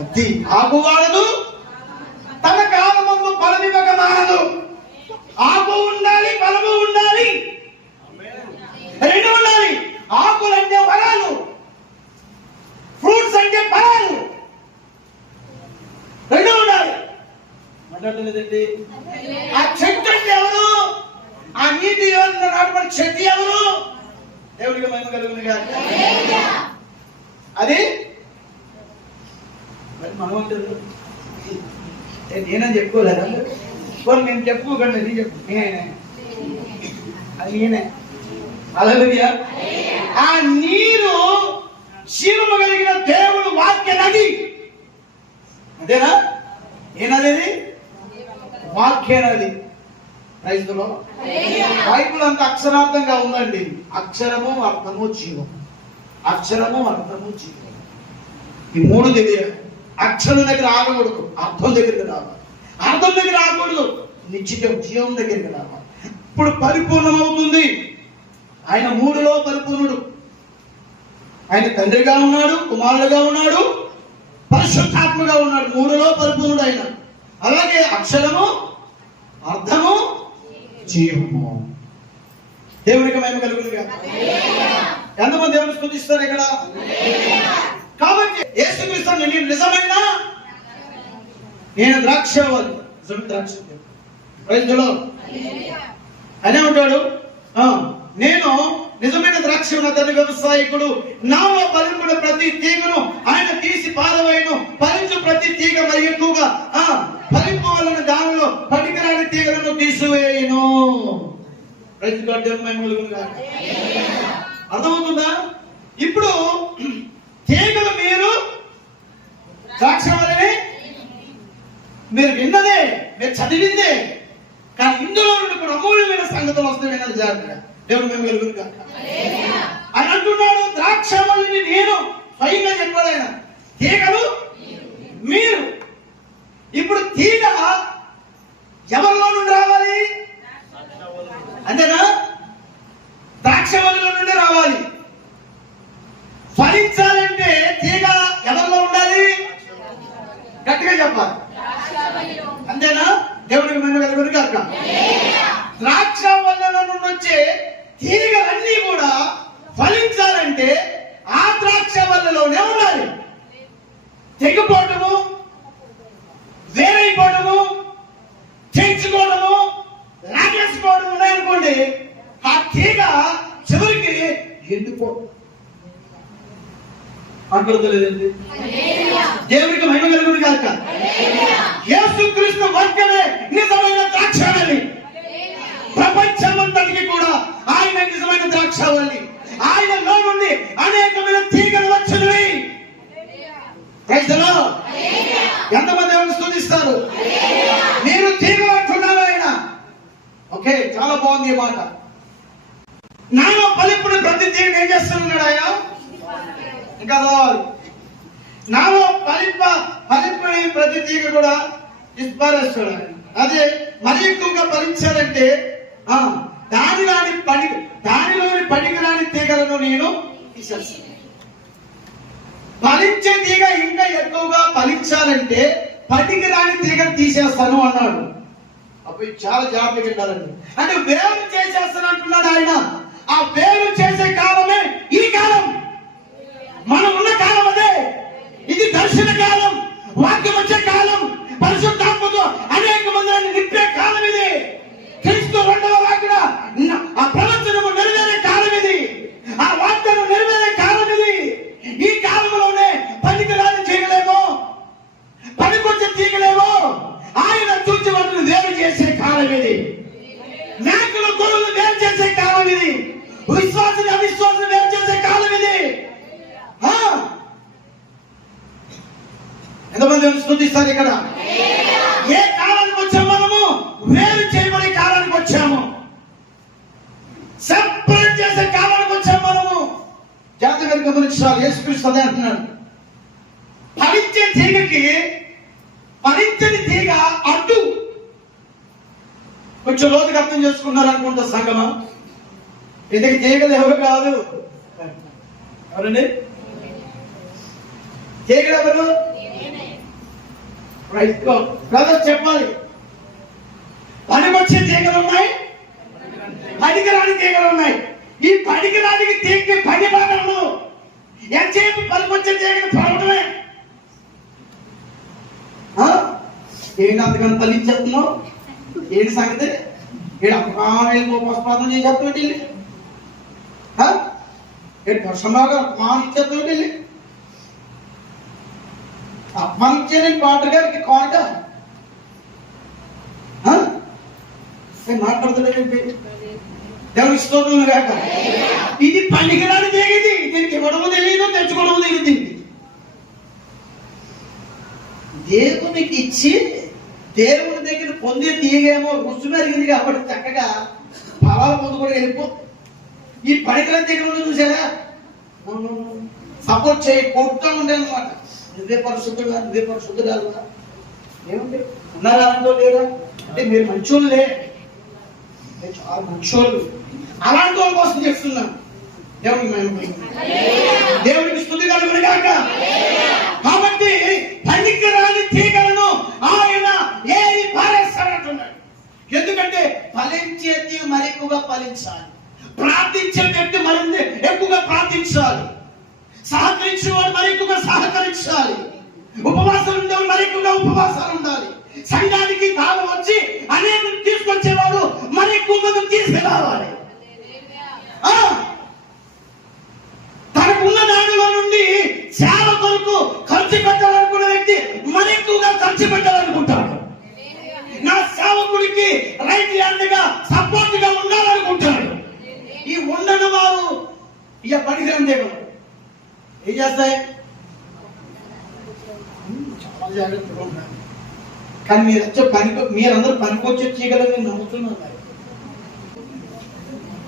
అది ఆకు వాడదు, తన కాలం ముందు ఫలమివ్వక మానదు. ఆకు ఉండాలి, ఫలము ఉండాలి, రెండు ఉండాలి. ఆకులు అంటే ఫలాలు, ఫ్రూట్స్ అంటే ఫలాలు, రెండు ఉండాలి. మాట్లాడలేదండి. ఆ చెట్టు అంటే ఎవరు? ఆ నీటి యోన నాటబడిన చెట్టు ఎవరు? దేవుడికి మహిమ కలుగును గాక. అది మరి మనమంటారు నేనని చెప్పుకోలేదా? నేను చెప్పుకోకండి, నీ చెప్పు. అది నేనే. హల్లెలూయా. ఆ నీరు జీవము కలిగిన దేవుడు వాక్య నది. అంతేనా? ఏ నది? వాక్య నది. రైతులో బైబుల్ అంత అక్షరార్థంగా ఉందండి. అక్షరము అర్థము జీవం, అక్షరము అర్థము జీవం, ఈ మూడు దగ్గర. అక్షరం దగ్గర ఆగకూడదు, అర్థం దగ్గరికి రావాలి. అర్థం దగ్గర ఆగకూడదు, నిశ్చితం జీవం దగ్గరికి రావాలి. ఇప్పుడు పరిపూర్ణమవుతుంది. ఆయన మూడులో పరిపూర్ణుడు. ఆయన తండ్రిగా ఉన్నాడు, కుమారుడుగా ఉన్నాడు, పరిశుద్ధాత్మగా ఉన్నాడు. మూడులో పరిపూర్ణుడు ఆయన. అలాగే అక్షరము, అర్థము, జీవము. దేవుడికి మహిమ కలుగునుగా. ఎంతమంది దేవుని స్తుతిస్తారు ఇక్కడ? కాబట్టి యేసుక్రీస్తు నేను నిజమైన నేను ద్రాక్షవల్లి, నిజమైన ద్రాక్ష. అనే ఉంటాడు, నేను నిజమైన ద్రాక్ష తన వ్యవసాయకుడు. నాలో ఫలించిన ప్రతి తీగను ఆయన తీసి పారవేయను, ఫలించు ప్రతి తీగ మరి ఎక్కువగా ఫలింపవలన దానిలో పనికిరాని తీగలను తీసివేయను. అర్థమవుతుందా? ఇప్పుడు తీగలు మీరు ద్రాక్ష వలనే మీరు విన్నదే, మీరు చదివిందే, కానీ ఇందులో నుండి కూడా అమూల్యమైన సంగతులు వస్తాయి. జాగ్రత్తగా దేవుడు మేము వెలుగును కాక అని అంటున్నాడు. ద్రాక్ష వల్లిని నేను, స్వయంగా చెప్పాడు ఆయన. తీగలు మీరు. ఇప్పుడు తీగ ఎవరిలో నుండి రావాలి? అంతేనా? ద్రాక్ష వల్లిలో నుండి రావాలి. ఫలించాలంటే తీగ ఎవరిలో ఉండాలి? గట్టిగా చెప్పాలి. అంతేనా? దేవుడికి మేము వెలుగును కాక. ద్రాక్ష వల్లిలో నుండి వచ్చే తీగలన్నీ కూడా ఫలించాలంటే ఆ ద్రాక్ష వల్లిలోనే ఉండాలి. తెగిపోవటము, వేరైపోవడము, చేయించుకోవడము, లాగేసుకోవడం ఉన్నాయనుకోండి, ఆ తీగ చివరికి ఎండిపో అంటులేదండి. దేవుడికి మహిమ కలుగును కాక. యేసుక్రీస్తు వాక్యమే నిజమైన ద్రాక్షవల్లి. ప్రపంచమంతటికి కూడా ఆయన నిజమైన ద్రాక్షవల్లి. ఆయనలో నుండి అనేకమైన తీగలు వచ్చినవి. ఎంతమంది దేవుని స్తుతిస్తారు? మీరు తీగలు అంటున్నారు ఆయన. ఓకే, చాలా బాగుంది ఈ మాట. నాలో ఫలింపుడు ప్రతి తీగను ఏం చేస్తున్నాడు ఆయన? ఇంకా నాలో ఫలింపుని ప్రతి తీగ కూడా విస్పారేస్తాడు. అదే మరి ఎక్కువగా ఫలించాలంటే దానిలోని పనికిరాని తీగలను నేను తీసేస్తాను. ఫలించే తీగ ఇంకా ఎక్కువగా ఫలించాలంటే పనికిరాని తీగను తీసేస్తాను అన్నాడు. అప్పుడు చాలా జాగ్రత్తగా ఉండాలండి. అంటే వేరు చేసేస్తాను అంటున్నాడు ఆయన. ఆ వేరు చేసే కాలమే ఈ కాలం. మనం ఉన్న కాలం అదే. ఇది దర్శన కాలం, వాక్యం వచ్చే కాలం, పరిశుద్ధాత్మతో అనేక మందిని నింపే కాలం ఇది. క్రీస్తు రెండవ రాకడ, ఆ ప్రవచనము నెరవేరే కాలం ఇది. ఆ వాక్యం నెరవేరే కాలం ఇది. ఈ కాలంలోనే పనికిరాని తీగలేమో, పనికొచ్చే తీగలేమో ఆయన చూచి వాటిని వేరు చేసే కాలం ఇది. మేకలు గొర్రెలు వేరు చేసే కాలం ఇది. విశ్వాసం అవిశ్వాసం వేరు చేసే కాలం ఇది. ఎంతమంది స్తుతిస్తారు ఇక్కడ? ఏ కాలానికి వచ్చాము? మనము వేరు చేయబడే కాలానికి వచ్చాము. సెపరేట్ చేసే కాలానికి వచ్చాము మనము. జాగ్రత్తగా గమనించాలి. యేసుక్రీస్తు అదే అంటున్నాడు. ఫలించే తీగకి ఫలించని తీగ అడ్డు. కొంచెం లోతుగా అర్థం చేసుకున్నారు అనుకుంటా సంగమా. ఇంతకి తీగలు ఎవరు కాదు. ఎవరండి తీగలు? ఎవరు? బ్రదర్ చెప్పాలి. పనికొచ్చే తీగలు ఉన్నాయి, పనికిరాని తీగలు ఉన్నాయి. ఈ పనికిరానికి తీగ పని భాగంలో ఎంతసేపు పనికొచ్చే తీగను పడటమే. ఏంటి అంతకన్నా ఫలించేస్తున్నావు? ఏంటి సంగతి? ఏడు అపమానం చేసేస్తాడు వెళ్ళి. ఏడు వర్షంలాగా అపమానం ఇచ్చేస్తాడు వెళ్ళి. అపమానించే పాట గారికి కానుక మాట్లాడతలేదండి. దేవునికి స్తోత్రం కాక. ఇది పనికిరాని తీగది. దీనికి ఇవ్వడము తెలియదు, తెచ్చుకోవడము తెలియదు. దీనికి దేవునికి ఇచ్చి దేవుని దగ్గర పొందే తీగేమో రుచి పెరిగింది కాబట్టి చక్కగా ఫలాలు పొందుకొని వెళ్ళిపో. ఈ పనికిరాని తీగ చూసారా, సపోర్ట్ చేయి కొడుతూ ఉండే అనమాట. నువ్వే పరిశుద్ధుడా, నువ్వే పరిశుద్ధుడా ఏముంది ఉన్నారా అంటూ లేదా అంటే మీరు మంచోళ్ళే, చాలా మంచోళ్ళు. అలాంటి వాళ్ళ కోసం చేస్తున్నాను. దేవునికి స్తుతి కలుగును గాక. కాబట్టి పనికిరాని తీగలను ఆయన ఏది పారేస్తాడంటున్నాడు. ఎందుకంటే ఫలించే తీగ మరి ఎక్కువగా ఫలించాలి, ప్రార్థించే వ్యక్తి మరింత ఎక్కువగా ప్రార్థించాలి, సహకరించేవాడు మరి ఎక్కువగా సహకరించాలి, ఉపవాసాలు ఉండేవాడు మరి ఎక్కువగా ఉపవాసాలు ఉండాలి, సంఘానికి తాను వచ్చి అనేకులు తీసుకొచ్చేవాడు మరి ఎక్కువ మంది తీసుకురావాలి. తనకున్న దానిలో నుండి సేవ కొరకు ఖర్చు పెట్టాలనుకున్న వ్యక్తి మరి ఎక్కువగా ఖర్చు పెట్టాలనుకుంటాడు. నా సేవకుడికి రైట్ హ్యాండ్ గా సపోర్ట్ గా ఉండాలనుకుంటాడు. ఈ ఉండని వారు ఇక పనికిరాని దేవుడు ఏం చేస్తాయి? చాలా జాగ్రత్తగా ఉండాలి. కానీ మీరందరూ పనికొచ్చే చేయగలని నేను నమ్ముతున్నాను.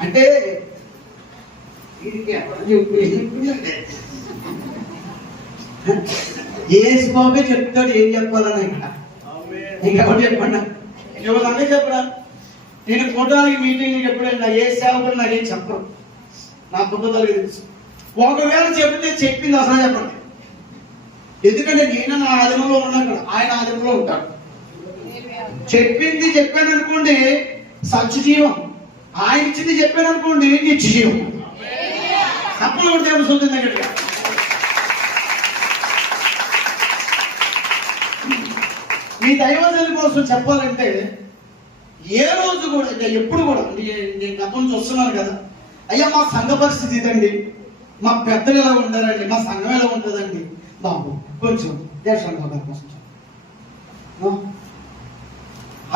అంటే యేసు బాబే చెప్తాడు ఏం చెప్పాలని. ఇంకెవరు చెప్పండి, ఎవరన్నా చెప్పరా? నేను కూటానికి మీటింగ్ ఎప్పుడైనా ఏ సేవకుడు నాకేం చెప్పరు, నా పుస్తకాలు తెలుసు. ఒకవేళ చెప్తే చెప్పింది అసలు చెప్పండి. ఎందుకంటే నేను నా ఆధీనంలో ఉన్నాను, ఆయన ఆధీనంలో ఉంటాడు. చెప్పింది చెప్పాను అనుకోండి సత్యజీవం, ఆయన ఇచ్చింది చెప్పాను అనుకోండి నిత్యజీవం. తప్పని కూడా తెలుస్తుంది దగ్గరగా. మీ దైవజనుల కోసం చెప్పాలంటే ఏ రోజు కూడా ఎప్పుడు కూడా నేను గతం నుంచి వస్తున్నాను కదా, అయ్యా మా సంఘ పరిస్థితి ఇదండి, మా పెద్దలు ఎలా ఉంటారండి, మా సంఘం ఎలా ఉంటుందండి బాబు, కొంచెం దేశాల కోసం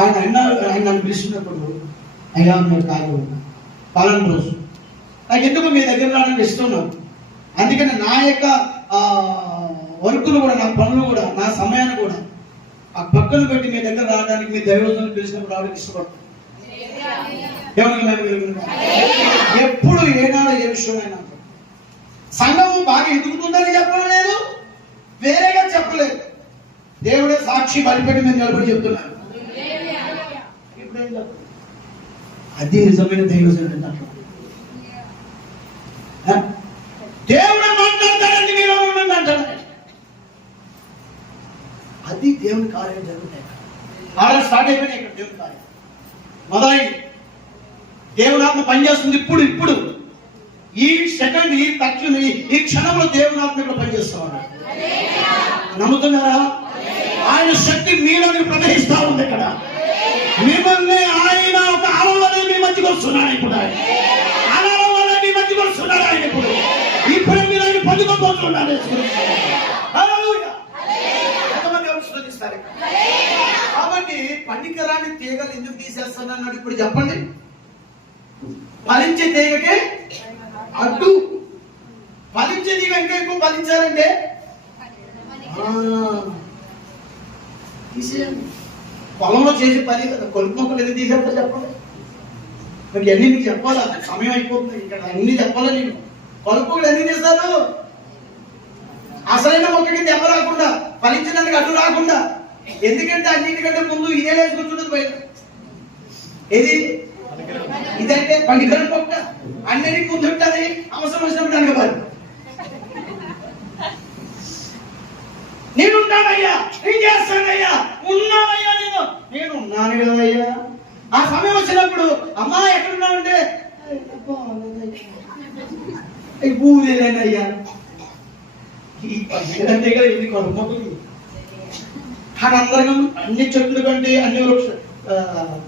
ఆయన నన్ను పిలుస్తున్నప్పుడు, అయ్యా మీరు కాదు పలానా రోజు నాకు ఎందుకు మీ దగ్గర రావడానికి ఇస్తున్నాను, అందుకని నా యొక్క వర్కులు కూడా, నా పనులు కూడా, నా సమయాన్ని కూడా ఆ పక్కన పెట్టి మీ దగ్గర రావడానికి, మీ దైవజనులు పిలిచినప్పుడు రావడానికి ఇష్టపడతాను. ఎప్పుడు ఏనాడో ఏ విషయమైనా సంఘం బాగా ఎదుగుతుందని చెప్పలేదు, వేరేగా చెప్పలేదు. దేవుడే సాక్షి బలిపెట్టి మీద నిలబడి చెప్తున్నాను. అది నిజమైన దైవజనుడు. దేవుడు మాట్లాడతాడండి, మీరు ఉండండి అంటాడు. అది దేవుని కార్యం జరుగుతాయి. ఆర్డర్ స్టార్ట్ అయిపోయినాయి. ఇక్కడ దేవుని కార్యం మొదలైంది. దేవుని ఆత్మ పనిచేస్తుంది. ఇప్పుడు ఈ సెకండ్, ఈ తక్షణ, ఈ క్షణంలో దేవుని ఆత్మ ఇక్కడ పనిచేస్తా ఉన్నాడు. నమ్ముతున్నారా? ఆయన శక్తి మీరందరూ ప్రదర్శిస్తా ఉంది. ఇక్కడ మిమ్మల్ని ఆయన ఒక అలవలే మీ మధ్యకి వస్తున్నాడు. ఇప్పుడు అలవలే మీ మధ్యకి వస్తున్నాడు ఆయన. ఇప్పుడు మీరు ఆయన పొందుకోబోతున్నారు. కాబట్టి పనికిరాని తీగలు ఎందుకు తీసేస్తానన్నాడు ఇప్పుడు చెప్పండి. ఫలించే తీగకే అడ్డు. ఫలించే తీగ ఇంకా ఎక్కువ ఫలించాలంటే తీసేయండి. పొలంలో చేసే పని కదా, కొలుపు మొక్కలు ఎందుకు తీసేస్తా చెప్పండి. మరి అన్ని మీకు చెప్పాలా, సమయం అయిపోతుంది. ఇక్కడ అన్ని చెప్పాలా నేను. కొలుపు ఎందుకు తీస్తారు? అసలైన మొక్కకి దెబ్బ రాకుండా, ఫలించడానికి అడ్డు రాకుండా. ఎందుకంటే అన్నింటికంటే ముందు ఇదే వేసుకుంటున్నది బయట. ఏది ఇదంటే పనికిరాని మొక్క, అన్నిటికి ముందు ఉంటుంది. అవసరం వచ్చినప్పుడు అనగబారు. నేనున్నానయ్యా, నేను చేస్తానయ్యా, ఉన్నానయ్యా, నేను ఉన్నాను కదయ్యా. ఆ సమయం వచ్చినప్పుడు అమ్మా ఎక్కడున్నావంటే ఊరేనయ్యా. ఈ పనికిరాని కదా ఇది కొనుక్కోదు. కానీ అందరం అన్ని చెట్లు కంటే, అన్ని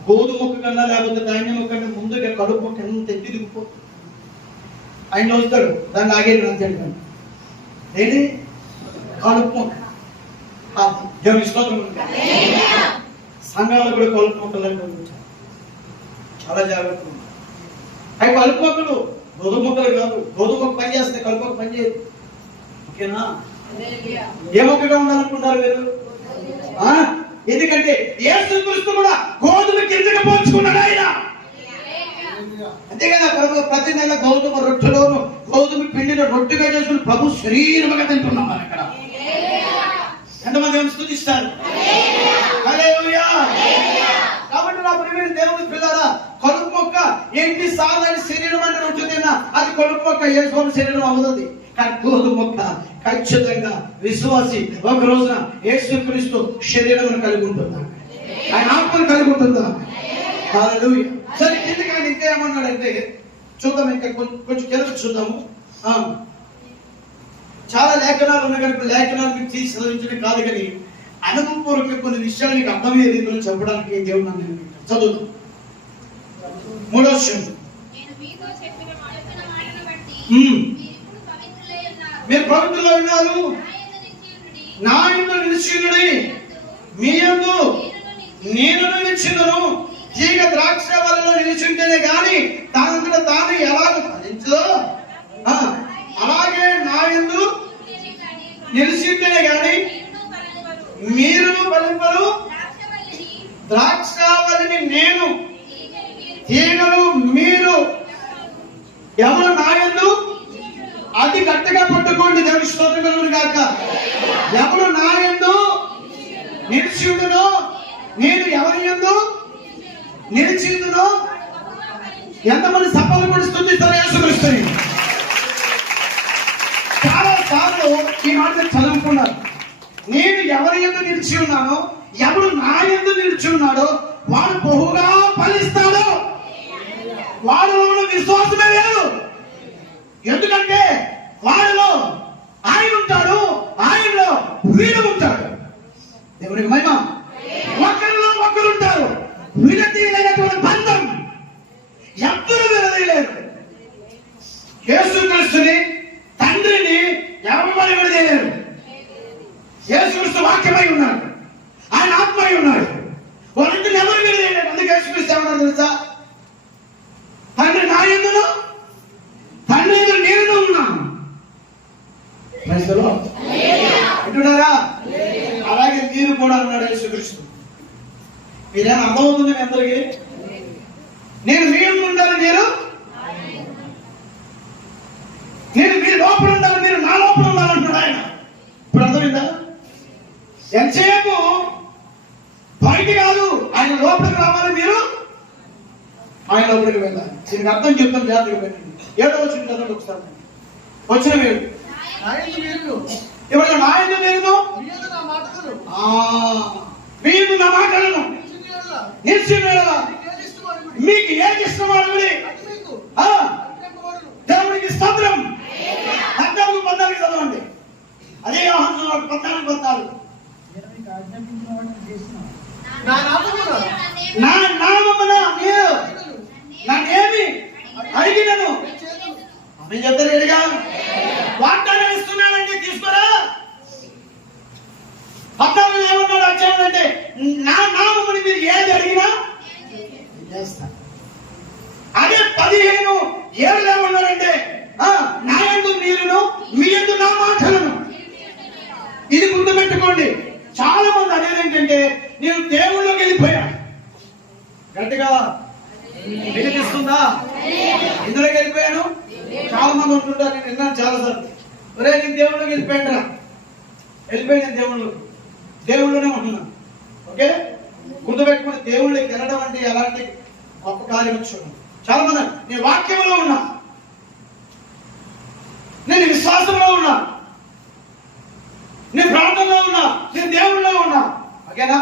గోధుమ మొక్క కన్నా లేకపోతే ధాన్యం మొక్క కంటే ముందుగా కడుపు మొక్క ఎంత ఎత్తిదిగిపో. ఆయన వస్తాడు, దాన్ని ఆగేది అంతేండి. ఏంటి కడుపు మొక్క. దేవుని స్తోత్రం. సంఘాలు కూడా కలుపు మొక్కలు చాలా జాగ్రత్తగా ఉండాలి. అవి కలుపు మొక్కలు, గోధుమ మొక్కలు కాదు. గోధుమ మొక్క పని చేస్తే కలుపు మొక్క పని చేయదు. ఓకేనా? ఏ మొక్కగా ఉండాలనుకుంటారు మీరు? ఎందుకంటే యేసుక్రీస్తు కూడా గోధుమ కిందగా పోల్చుకున్నాడు ఆయన. అంతే కదా, ప్రతి నెల గోధుమ రొట్టెలోను గోధుమ పిండిని రొట్టెగా చేసుకుని ప్రభు శరీరముగా తింటున్నాం మనం ఇక్కడ. ఎంతమంది ఏమి స్తుతిస్తారు? హల్లెలూయా. కాబట్టి నా ప్రియమైన దేవుని పిల్లారా, కలుపు మొక్క ఎన్ని సార్లు ఆయన శరీరం అంటే రొట్టె తిన్నా అది కలుపు మొక్క యేసు శరీరం అవుతుంది. కానీ గోధుమ మొక్క ఖచ్చితంగా విశ్వాసి ఒక రోజున యేసుక్రీస్తు శరీరం కలిగి ఉంటుందా, ఆయన ఆత్మను కలిగి ఉంటుందా? హల్లెలూయా. సరే, కిందకి ఆయన ఇంకా ఏమన్నాడంటే చూద్దాం, ఇంకా కొంచెం కిందకి చూద్దాము. చాలా లేఖనాలు ఉన్నాయి కానీ లేఖనాలు మీకు తీసి చదివించడం కాదు, కానీ అనుభవపూర్వక కొన్ని విషయాలు నీకు అర్థమయ్యే రీతిలో చెప్పడానికి దేవుడు నన్ను చదువుతాం. 3వ వచనం, మీరు పవిత్రులై ఉన్నారు, నా యందు నిలిచియుండుడి, మీ యందు నేను నిలిచియుండును. తీగ ద్రాక్ష వల్లలో నిలిచింటేనే గాని దానంతట తాను ఎలాగ ఫలించదో అలాగే నా యందు నిలిచింటేనే గాని మీరు ఫలింపరు. ద్రాక్షావళిని నేను, తీగలు మీరు. ఎవరు నా యందు? అది గట్టిగా పట్టుకోండి. దేవుని స్తోత్రం కలుగును గాక. ఎవరు నా యందు నిలిచిండునో, నేను ఎవరి యందు నిలిచిండునో. ఎంతమంది సఫలం కూడా స్తుతిస్తారు యేసుక్రీస్తుని? చాలా సార్లు ఈ మాట చదువుకున్నారు. నేను ఎవరి యందు నిలిచి ఉన్నానో, ఎవరు నా యందు నిలిచి ఉన్నాడో వాడు బహుగా ఫలిస్తాడు. వాడిలో విశ్వాసమే లేదు. ఎందుకంటే వాడిలో ఆయన ఉంటాడు, ఆయనలో వీడు ఉంటాడు. దేవునికి మహిమ. ఒకరిలో ఒకరు ఉంటారు. విడతీయలేనటువంటి బంధం ఎవ్వరూ విడదీయలేరు. యేసుక్రీస్తుని తండ్రిని ఎవరు విడదీయలేరు. యేసుక్రీస్తు వాక్యమై ఉన్నాడు, ఆయన ఆత్మై ఉన్నాడు. వాళ్ళందరినీ ఎవరు విడదీయలేరు. అందుకే యేసుక్రీస్తు ఏమన్నా తెలుసా? తండ్రి నా యందును, తండ్రి యందు నేను ఉన్నాను. అంటున్నారా? అలాగే మీరు కూడా అన్నాడు యేసుక్రీస్తు. మీరేమో అర్థమవుతుంది మీ అందరికీ? నేను మీ యందు ఉండాలి, నేను మీ లోపల ఉండాలి, మీరు నా లోపల ఉండాలంటున్నాడు ఆయన. ఇప్పుడు అర్థమైందా? ఎంతసేపు బయట కాదు, ఆయన లోపలికి రావాలి, మీరు ఆయన లోపలికి వెళ్ళాలి. దీనికి అర్థం చెప్తాను, జాగ్రత్తగా పెట్టండి. 7వ వచనం చదవండి ఒకసారి. వచ్చిన మీరు ఎవరైనా నా యందు నేను, మీరు నా మాటలను నిలిచి మీకు ఏది ఇష్టమో అడుగుడి, దేవునికి స్తోత్రం. 14 చదవండి. అదే యోహాను 14 నా నామమున మీరు నాకేమి అడిగినను అవి చెప్తారుగా. వాగ్దానం ఇస్తున్నానంటే తీసుకోరా. 14 ఏమన్నాడు అధ్యాయంటే, నా నామముని మీరు ఏది అడిగినా చేస్తాను. అదే 15 ఏళ్ళు ఏమన్నారంటే, నా యందు మీరును, మీ యందు నా మాటలను. ఇది గుర్తుపెట్టుకోండి. చాలా మంది అనేది ఏంటంటే, నేను దేవుళ్ళకి వెళ్ళిపోయా. గట్టిగా వినిపిస్తుందా? ఇందులోకి వెళ్ళిపోయాను. చాలా మంది ఉంటుంటారు, నేను విన్నాను చాలా సార్లు. ఒరే, నేను దేవుళ్ళకి వెళ్ళిపోయాను, నేను దేవుళ్ళనే ఉంటున్నాను. ఓకే, గుర్తుపెట్టుకుని దేవుళ్ళకి వెళ్ళడం అంటే ఎలాంటి గొప్ప కార్యం చూడండి. చాలా మంది నేను వాక్యంలో ఉన్నా, నేను విశ్వాసంలో ఉన్నా, నేను ప్రార్థనలో ఉన్నా, నేను దేవుళ్ళలో ఉన్నా. ఓకేనా?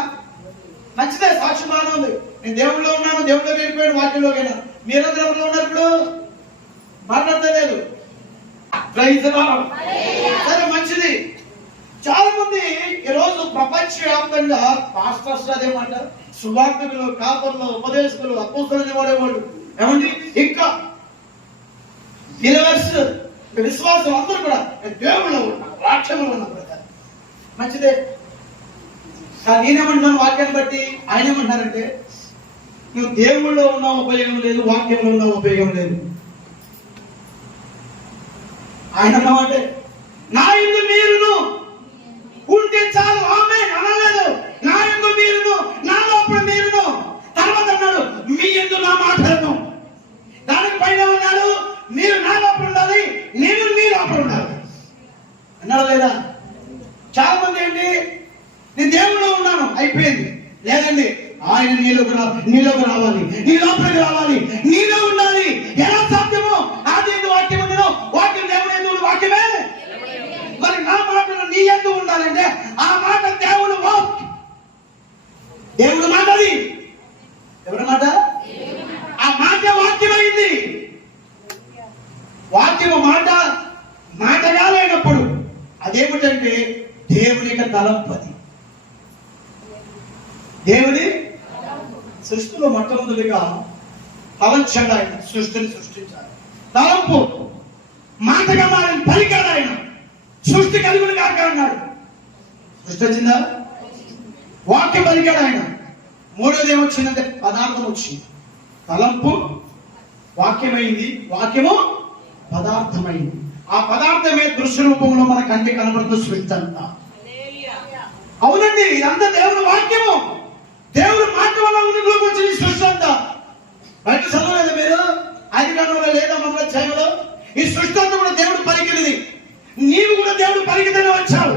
మంచిదే, సాక్షి బాగానే ఉంది. నేను దేవుళ్ళలో ఉన్నాను, దేవుళ్ళకి వెళ్ళిపోయాడు, వాక్యంలోకి వెళ్ళాను. మీరందరూ ఎవరిలో ఉన్నారు? ఇప్పుడు మాట్లాడలేదు. సరే, మంచిది. చాలా మంది ఈరోజు ప్రపంచవ్యాప్తంగా పాస్టర్స్ అదేమంటారు, సువార్తకులు, కాపర్లు, ఉపదేశకులు, అపోస్తలులు వాడేవాళ్ళు ఏమండి, ఇంకా బిలీవర్స్, విశ్వాసం అందరూ కూడా దేవుళ్ళు ఉన్నారు, వాక్యంలో ఉన్నారు. మంచిదే. నేనేమంటున్నాను వాక్యాన్ని బట్టి, ఆయన ఏమంటున్నారంటే నువ్వు దేవుళ్ళో ఉన్న ఉపయోగం లేదు, వాక్యంలో ఉన్న ఉపయోగం లేదు. ఆయన అన్నమాట, నా యందు మీరును ఉంటే చాలు. ఆమేన్ అనలేదు. నా యందు మీరును, నా లోపల మీరును. తర్వాత అన్నాడు, మీ యందు నా మాటలను. దానికి పైన ఉన్నాడు, మీరు నా లోపల ఉండాలి, నేను మీ లోపల ఉండాలి అన్నాడు లేదా? చాలా మంది ఏంటి, నేను దేవుళ్ళో ఉన్నాను అయిపోయింది. లేదండి, ఆయన నీలోకి రావాలి, నీ లోపలికి రావాలి, నీలో ఉండాలి. ఎలా సాధ్యమో? ఆది యందు వాక్యం ఉండినో, వాక్యం దేవుని యందు వాక్యమే. మరి నా మాటలు నీ యందు ఉండాలంటే ఆ మాట దేవుడు దేవుడు మాట. అది ఎవరి మాట? ఆ మాట వాక్యమైంది. వాక్యము మాటగా లేనప్పుడు అదేమిటంటే దేవుని యొక్క తలంపు. అది దేవుని సృష్టిలో మొట్టమొదటిగా తలంచాడు ఆయన, సృష్టిని సృష్టించాడు. తలంపు మాటగా మారిన పలికాడు ఆయన, సృష్టి కలుగుని కాక అన్నాడు. సృష్టి వచ్చిందా? వాక్యం పలికాడు ఆయన. మూడోది ఏమొచ్చిందంటే పదార్థం వచ్చింది. తలంపు వాక్యమైంది, వాక్యము పదార్థమైంది. ఆ పదార్థమే దృశ్య రూపంలో మన కంటికి కనబడుతూ సృష్టి అంతా. అవునండి, ఇదంతా దేవుని వాక్యము. దేవుడు మాట వల్ల ఉన్నట్లోకి వచ్చిన సృష్టి అంతా. బయట చదవలేదు మీరు? ఆది కాలంలో లేదా మన ఛాయలో ఈ సృష్టి అంతా కూడా దేవుడు పలికినది. నీవు కూడా దేవుడు పలికితేనే వచ్చావు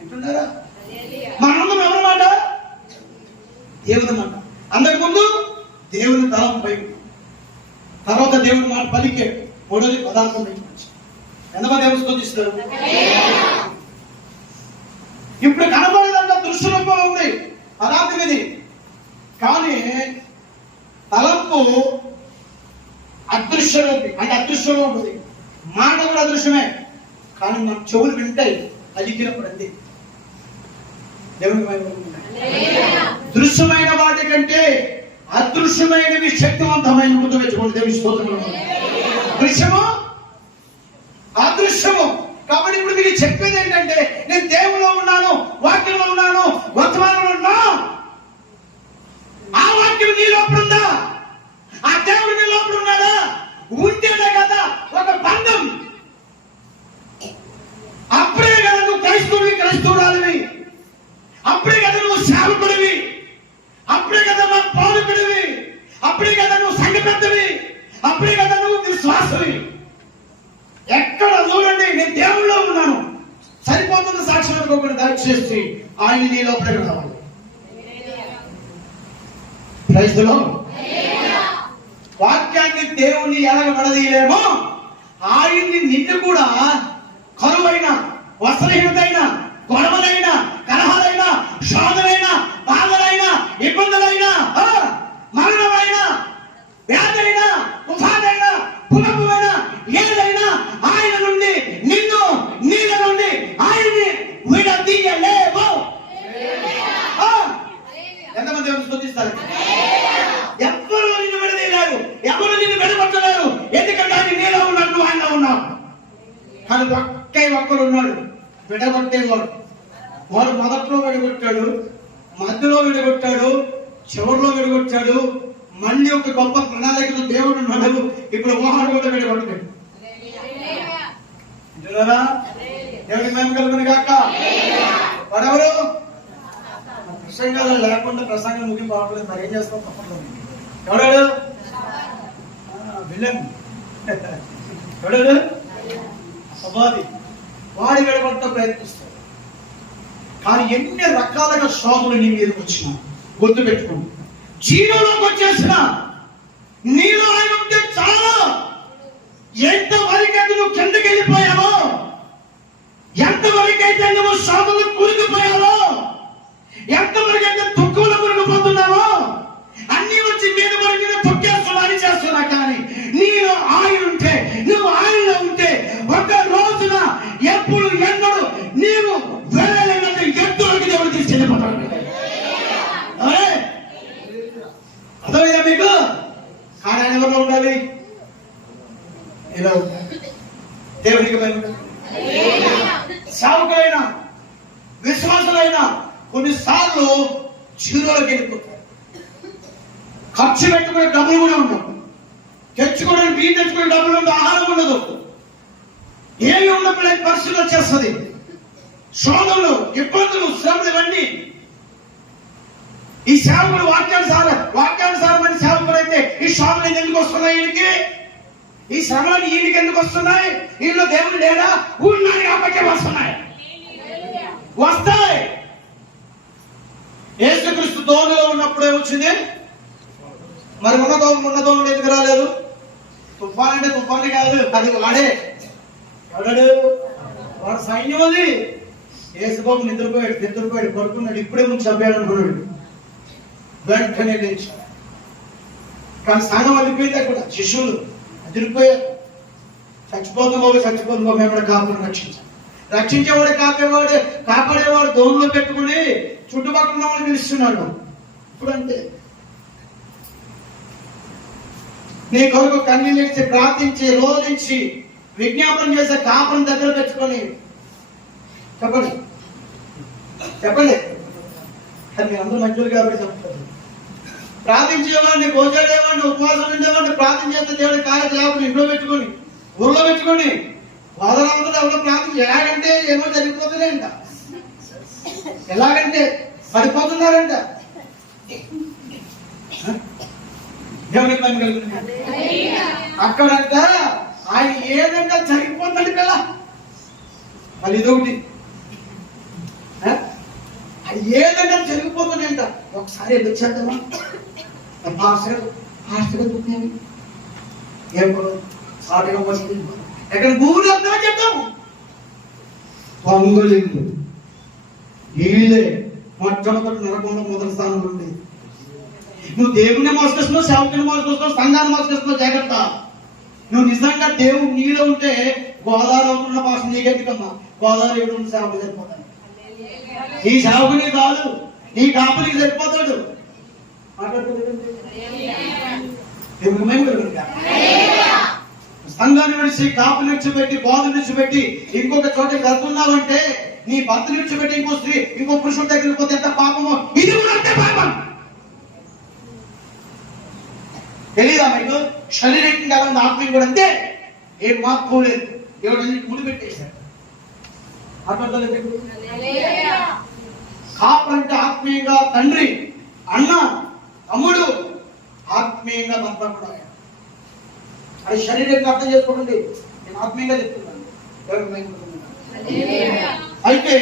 అంటున్నారా? మనందరం ఎవరి మాట? దేవుని మాట. అంతకుముందు దేవుని తలంపై, తర్వాత దేవుని మాట పలికే. మూడోది పదార్థం. ఎంతమంది దేవుడు స్తుతిస్తారు? ఇప్పుడు కనబడేదంతా దృశ్య రూపంలో ఉంది, పదార్థం ఇది. కానీ తలంపు అదృశ్యరూపి, అంటే అదృశ్యంలో ఉంటుంది. మాట కూడా అదృశ్యమే, కానీ మన చెవులు వింటాయి పలికినప్పుడు. అంతే. దేవునికి దృశ్యమైన వాటి కంటే అదృశ్యమైనవి శక్తివంతమైన ముందు వెచ్చుకోండి. దేవుని స్తోత్రము. దృశ్యము అదృశ్యము. కాబట్టి ఇప్పుడు మీకు చెప్పేది ఏంటంటే, నేను దేవులో ఉన్నాను, వాక్యంలో ఉన్నాను, వర్తమానంలో ఉన్నా. ఆ వాక్యం నీ లోపల ఉందా? ఆ దేవుడు నీ లోపల ఉన్నాడా? ఉంటేనే కదా ఒక బంధం. అప్పుడే కదా నువ్వు క్రైస్తవురాలివి. అప్పుడే కదా నువ్వు సేవకుడివి. అప్పుడే కదా నా పాలకుడివి. అప్పుడే కదా నువ్వు సంఘ పెద్దవి. అప్పుడే కదా నువ్వు విశ్వాసవి. ఎక్కడ చూడండి, నేను దేవుళ్ళో ఉన్నాను సరిపోతుంది సాక్ష్యం అనుకోకుండా దయచేసి ఆయన నీ లోపలికి రావాలి. Praise the Lord. వాక్యాన్ని దేవుణ్ణి ఎలాగబడదీయలేమో ఆయన్ని నిన్ను కూడా కరువైన, వస్త్రహీనతైన, గొడవలైన, కలహాలైన, శోధనైన, బాధలైన, ఇబ్బందులైన, మరణమైన, వ్యాధైన, తుఫానైన, భూకంపమైన ఏదైనా ఆయన నుండి నిన్ను, నీళ్ళ నుండి ఆయన్ని విడదీయలేవు. ఎంతమంది స్తుతిస్తారు? ఎవరు నిన్ను విడదీయలేరు, ఎవరు నిన్ను విడగొట్టలేరు. ఎందుకంటే ఆయన నీలో ఉన్నాడు, నువ్వు ఆయనలో ఉన్నావు. కానీ ఒక్కరు ఉన్నాడు విడగొట్టేవాడు. వాడు మొదట్లో విడగొట్టాడు, మధ్యలో విడగొట్టాడు, చివరిలో విడగొట్టాడు. మళ్ళీ ఒక గొప్ప ప్రణాళికలో దేవుడు ఉన్నాడు. ఇప్పుడు మోహన్ కూడా విడగొట్టాడు. దేవుడికి మేము కలుగును గాక. వాడెవరు? ప్రసంగాలు లేకుండా ప్రసంగం ముగింపు అవ్వట్లేదు. మరి ఏం చేస్తాం? తప్పదు. ఎవడాడు? విలన్. ఎవడాడు? అపవాది. వాడి విడగొట్ట ప్రయత్నిస్తాడు. కానీ ఎన్ని రకాలుగా శోధనలు నీ మీదకి వచ్చినా గుర్తు పెట్టుకోండి. జీరోలోకి వచ్చేసిన నీలో ఆయన ఉంటే చాలా. ఎంతవరకైతే నువ్వు కిందకి వెళ్ళిపోయావో, ఎంతవరకైతే నువ్వు శోధనలు కూరుకుపోయావో, ఎంతవరకైతే దుఃఖంలో కూరుకుపోతున్నావో, అన్ని వచ్చి మీద వరకు తొక్కేస్తున్నా చేస్తున్నా. కానీ నీలో ఆయన ఉంటే, నువ్వు ఆయనలో ఉంటే, ఒక రోజున ఎప్పుడు ఎన్నడు నీవు వెళ్ళలేనంటే ఎత్తులకి దేవుడు తీసుకెళ్ళిపోతాడు. అర్థమైందా మీకు? కానీ ఆయన ఎవరిలో ఉండాలి? ఇలా దేవునికి సావుకులైనా, విశ్వాసులైనా కొన్నిసార్లు జీరోలోకి వెళ్ళిపోతారు. ఖర్చు పెట్టుకునే డబ్బులు కూడా ఉండవు, తెచ్చుకోవడానికి బియ్యం తెచ్చుకునే డబ్బులు ఉండదు, ఆహారం ఉండదు, ఏమి ఉన్నప్పుడు పరిస్థితులు వచ్చేస్తుంది. శోధనలు, ఇబ్బందులు, శ్రమలు ఇవన్నీ. ఈ సేవకుడు వాక్యానుసారమైన సేవకుడు అయితే ఈ శోధనలు ఎందుకు వస్తున్నాయి? ఈయనకి ఈ శ్రమలు ఈయనకి ఎందుకు వస్తున్నాయి? వీళ్ళు దేవుడు లేదా? ఉన్నాయి కాబట్టి వస్తున్నాయి. యేసుక్రీస్తు దోణిలో ఉన్నప్పుడు ఏమొచ్చింది? మరి ఉన్న దోణుడు ఎందుకు రాలేదు? తుఫాన్ అంటే తుఫానే కాదు, అది వాడే. ఎవడాడు? వాడు సైన్యం. అది యేసుబాబు నిద్రపోయాడు, పడుకున్నాడు, ఇప్పుడే ముందు చంపాడు అనుకున్నాడు, వెంటనే లేచాడు. కానీ సంఘం అదిపోయింది. అక్కడ శిష్యులు అదిరిపోయారు. చచ్చిపోతుంది ఏమైనా కాపురం రక్షించేవాడు కాపాడేవాడు దోణిలో పెట్టుకుని చుట్టుపక్కల వాళ్ళు పిలుస్తున్నాడు. ఇప్పుడంటే నీ కొరకు కన్నీళ్ళిచ్చి ప్రార్థించి రోధించి విజ్ఞాపన చేసే కాపురం దగ్గర పెట్టుకొని చెప్పండి అది మీ అందరూ మంచులు కాబట్టి చెప్తారు. ప్రార్థించేవాడిని, గోజాడేవాడిని, ఉపవాసం ఉండేవాడిని, ప్రార్థన చేస్తే దేవుడి కార్యకలాపాలు ఇంట్లో పెట్టుకొని ఊళ్ళో పెట్టుకొని వాదనవుతుంది. ఎవరో ప్రార్థన ఎలాగంటే ఏమో జరిగిపోతుందంట, ఎలాగంటే పడిపోతున్నారంట. దేవుడికి పని కలుగుతుంది. అక్కడంట ఆయన ఏదంటే జరిగిపోతుంది పిల్ల. అది ఇదొకటి, అది ఏదంటే జరిగిపోతుందంట. ఒకసారి వచ్చేద్దామా ఎక్కడ భూములు వద్దామని చెప్తాము. పొంగలిందు వీళ్ళే మొట్టమొదటి నరకంలో మొదటి స్థానంలో ఉండేది. నువ్వు దేవుణ్ణి మోసుకొస్తున్నావు, సేవకుని మోసుకొస్తున్నావు, సంఘాన్ని మోసుకొస్తున్నావు, జాగ్రత్త. నువ్వు నిజంగా దేవుడు నీలో ఉంటే గోదావరి అవుతున్న భాష నీకెందుకమ్మా? గోదావరి ఏడు సేవకు సరిపోతాడు. ఈ సేవకుని కాదు, నీ కాపునికి సరిపోతాడు. సంఘాన్ని విడిచి, కాపు నిడిచిపెట్టి, బోధ నిడిచిపెట్టి ఇంకొక చోటకి వెళ్తున్నావంటే, నీ భర్త నిడిచిపెట్టి ఇంకో స్త్రీ ఇంకో పురుషుడి దగ్గరికి పోతే ఎంత పాపమో, ఇది కూడా అంతే పాపం. తెలీదా మీకు? శరీరం కదా, ఆత్మీయం కూడా అంతే. ఏం మార్పు లేదు. దేవుడు ముడి పెట్టేశాడు. కాపు అంటే ఆత్మీయంగా తండ్రి, అన్న, తమ్ముడు, ఆత్మీయంగా భర్త కూడా. అది శరీరంగా అర్థం చేసుకోండి. నేను ఆత్మీయంగా చెప్తున్నాను. అయితే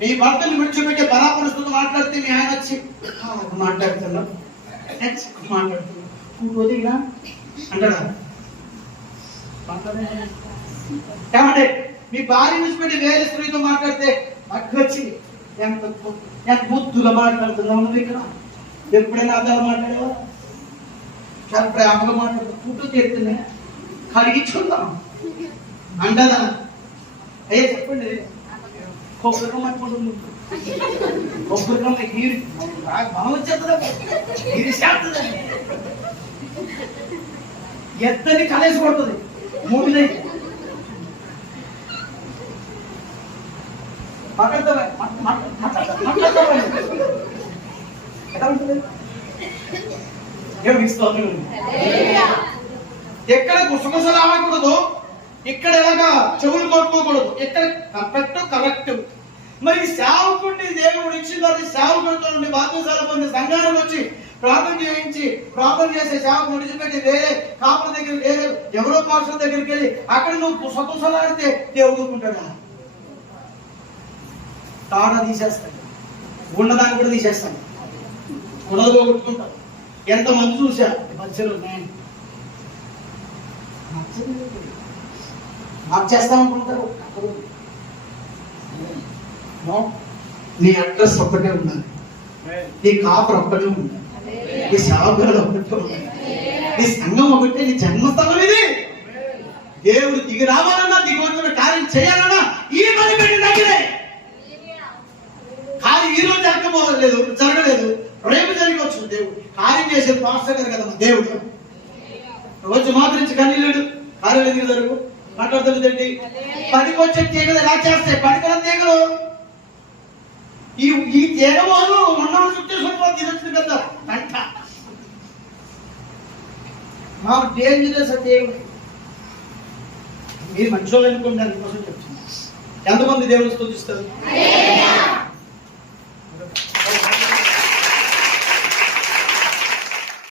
నీ భర్తను విడిచిపెట్టి బలాపరుస్తుంది మాట్లాడితే మీ ఆయన వచ్చి మాట్లాడుతున్నా మాట్లాడుతున్నా అంటాడా? ఏమంటే మీ భార్య విడిచిపెట్టి వేరే స్త్రీతో మాట్లాడితే అక్కడ వచ్చి ఎంత బుద్ధుగా మాట్లాడుతున్నావు నువ్వు ఇక్కడ? ఎప్పుడైనా అర్థాలు మాట్లాడేవా? చాలా ప్రేమగా మాట్లాడుతూ ఫోటో చేస్తున్నా కడిగించుకుందాం అంటదా? అయ్యే చెప్పండి. కొబ్బరికం పట్టుకుంటుంది, కొబ్బరికం హీరి బలం వచ్చేస్తుందా? హీరి చేస్తుందండి, ఎత్తని కలేసి పడుతుంది మూడు ఎక్కడ గుసగుసలు ఆడకూడదు, ఇక్కడ ఎలాగా చెవులు కొట్టుకోకూడదు, ఇక్కడ కరెక్ట్. మరి సేవకుడిని దేవుడు ఇచ్చిన తర్వాత సేవకుడితో నుండి బాధ్యతలు పొంది సంఘానికి వచ్చి ప్రార్థన చేయించి ప్రార్థన చేసే సేవకు విడిచిపెట్టి వేరే కాపుల దగ్గరికి, వేరే ఎవరో పాస్టర్ దగ్గరికి వెళ్ళి అక్కడ నువ్వు గుసగుసలాడితే దేవుడు ఊరుకుంటాడా? తాడా తీసేస్తాడు, ఉన్నదాన్ని కూడా తీసేస్తాను, ఉన్నది పోగొట్టుకుంటాడు. ఎంతమంది చూసా మధ్యలో మార్చేస్తామనుకుంటారు. నీ అడ్రస్ ఒక్కటే ఉండాలి, నీ కాపురం ఒక్కటే ఉండాలి, నీ సేవకులు ఒక్కటే ఉండాలి, నీ సంఘం ఒకటే, నీ జన్మస్థలం ఇది. దేవుడు దిగి రావాలన్నా, దిగి వచ్చిన కార్యం చేయాలన్నా ఈ పని పెట్టి దగ్గరే. కార్యం ఈ రోజు జరగలేదు, రేపు జరిగవచ్చు. దేవుడు కార్యం చేసేది పాస్టర్ గారు కదా దేవుడు. వచ్చి మాత్రించి కన్నీళ్ళు కార్యం ఎందుకు జరుగు మాట్లాడుతుంది. పనికి వచ్చే తీగలు ఎలా చేస్తాయి? పనికిన తీగలు ఈ తీగ వాళ్ళు ఉన్న చుట్టూ తినొచ్చిన పెద్ద అంట మాకు డేంజరస్ అంటే ఏమి మీరు మంచి వాళ్ళు అనుకోండి, అందుకోసం చెప్తున్నా. ఎంతమంది దేవుని స్తుతిస్తారు?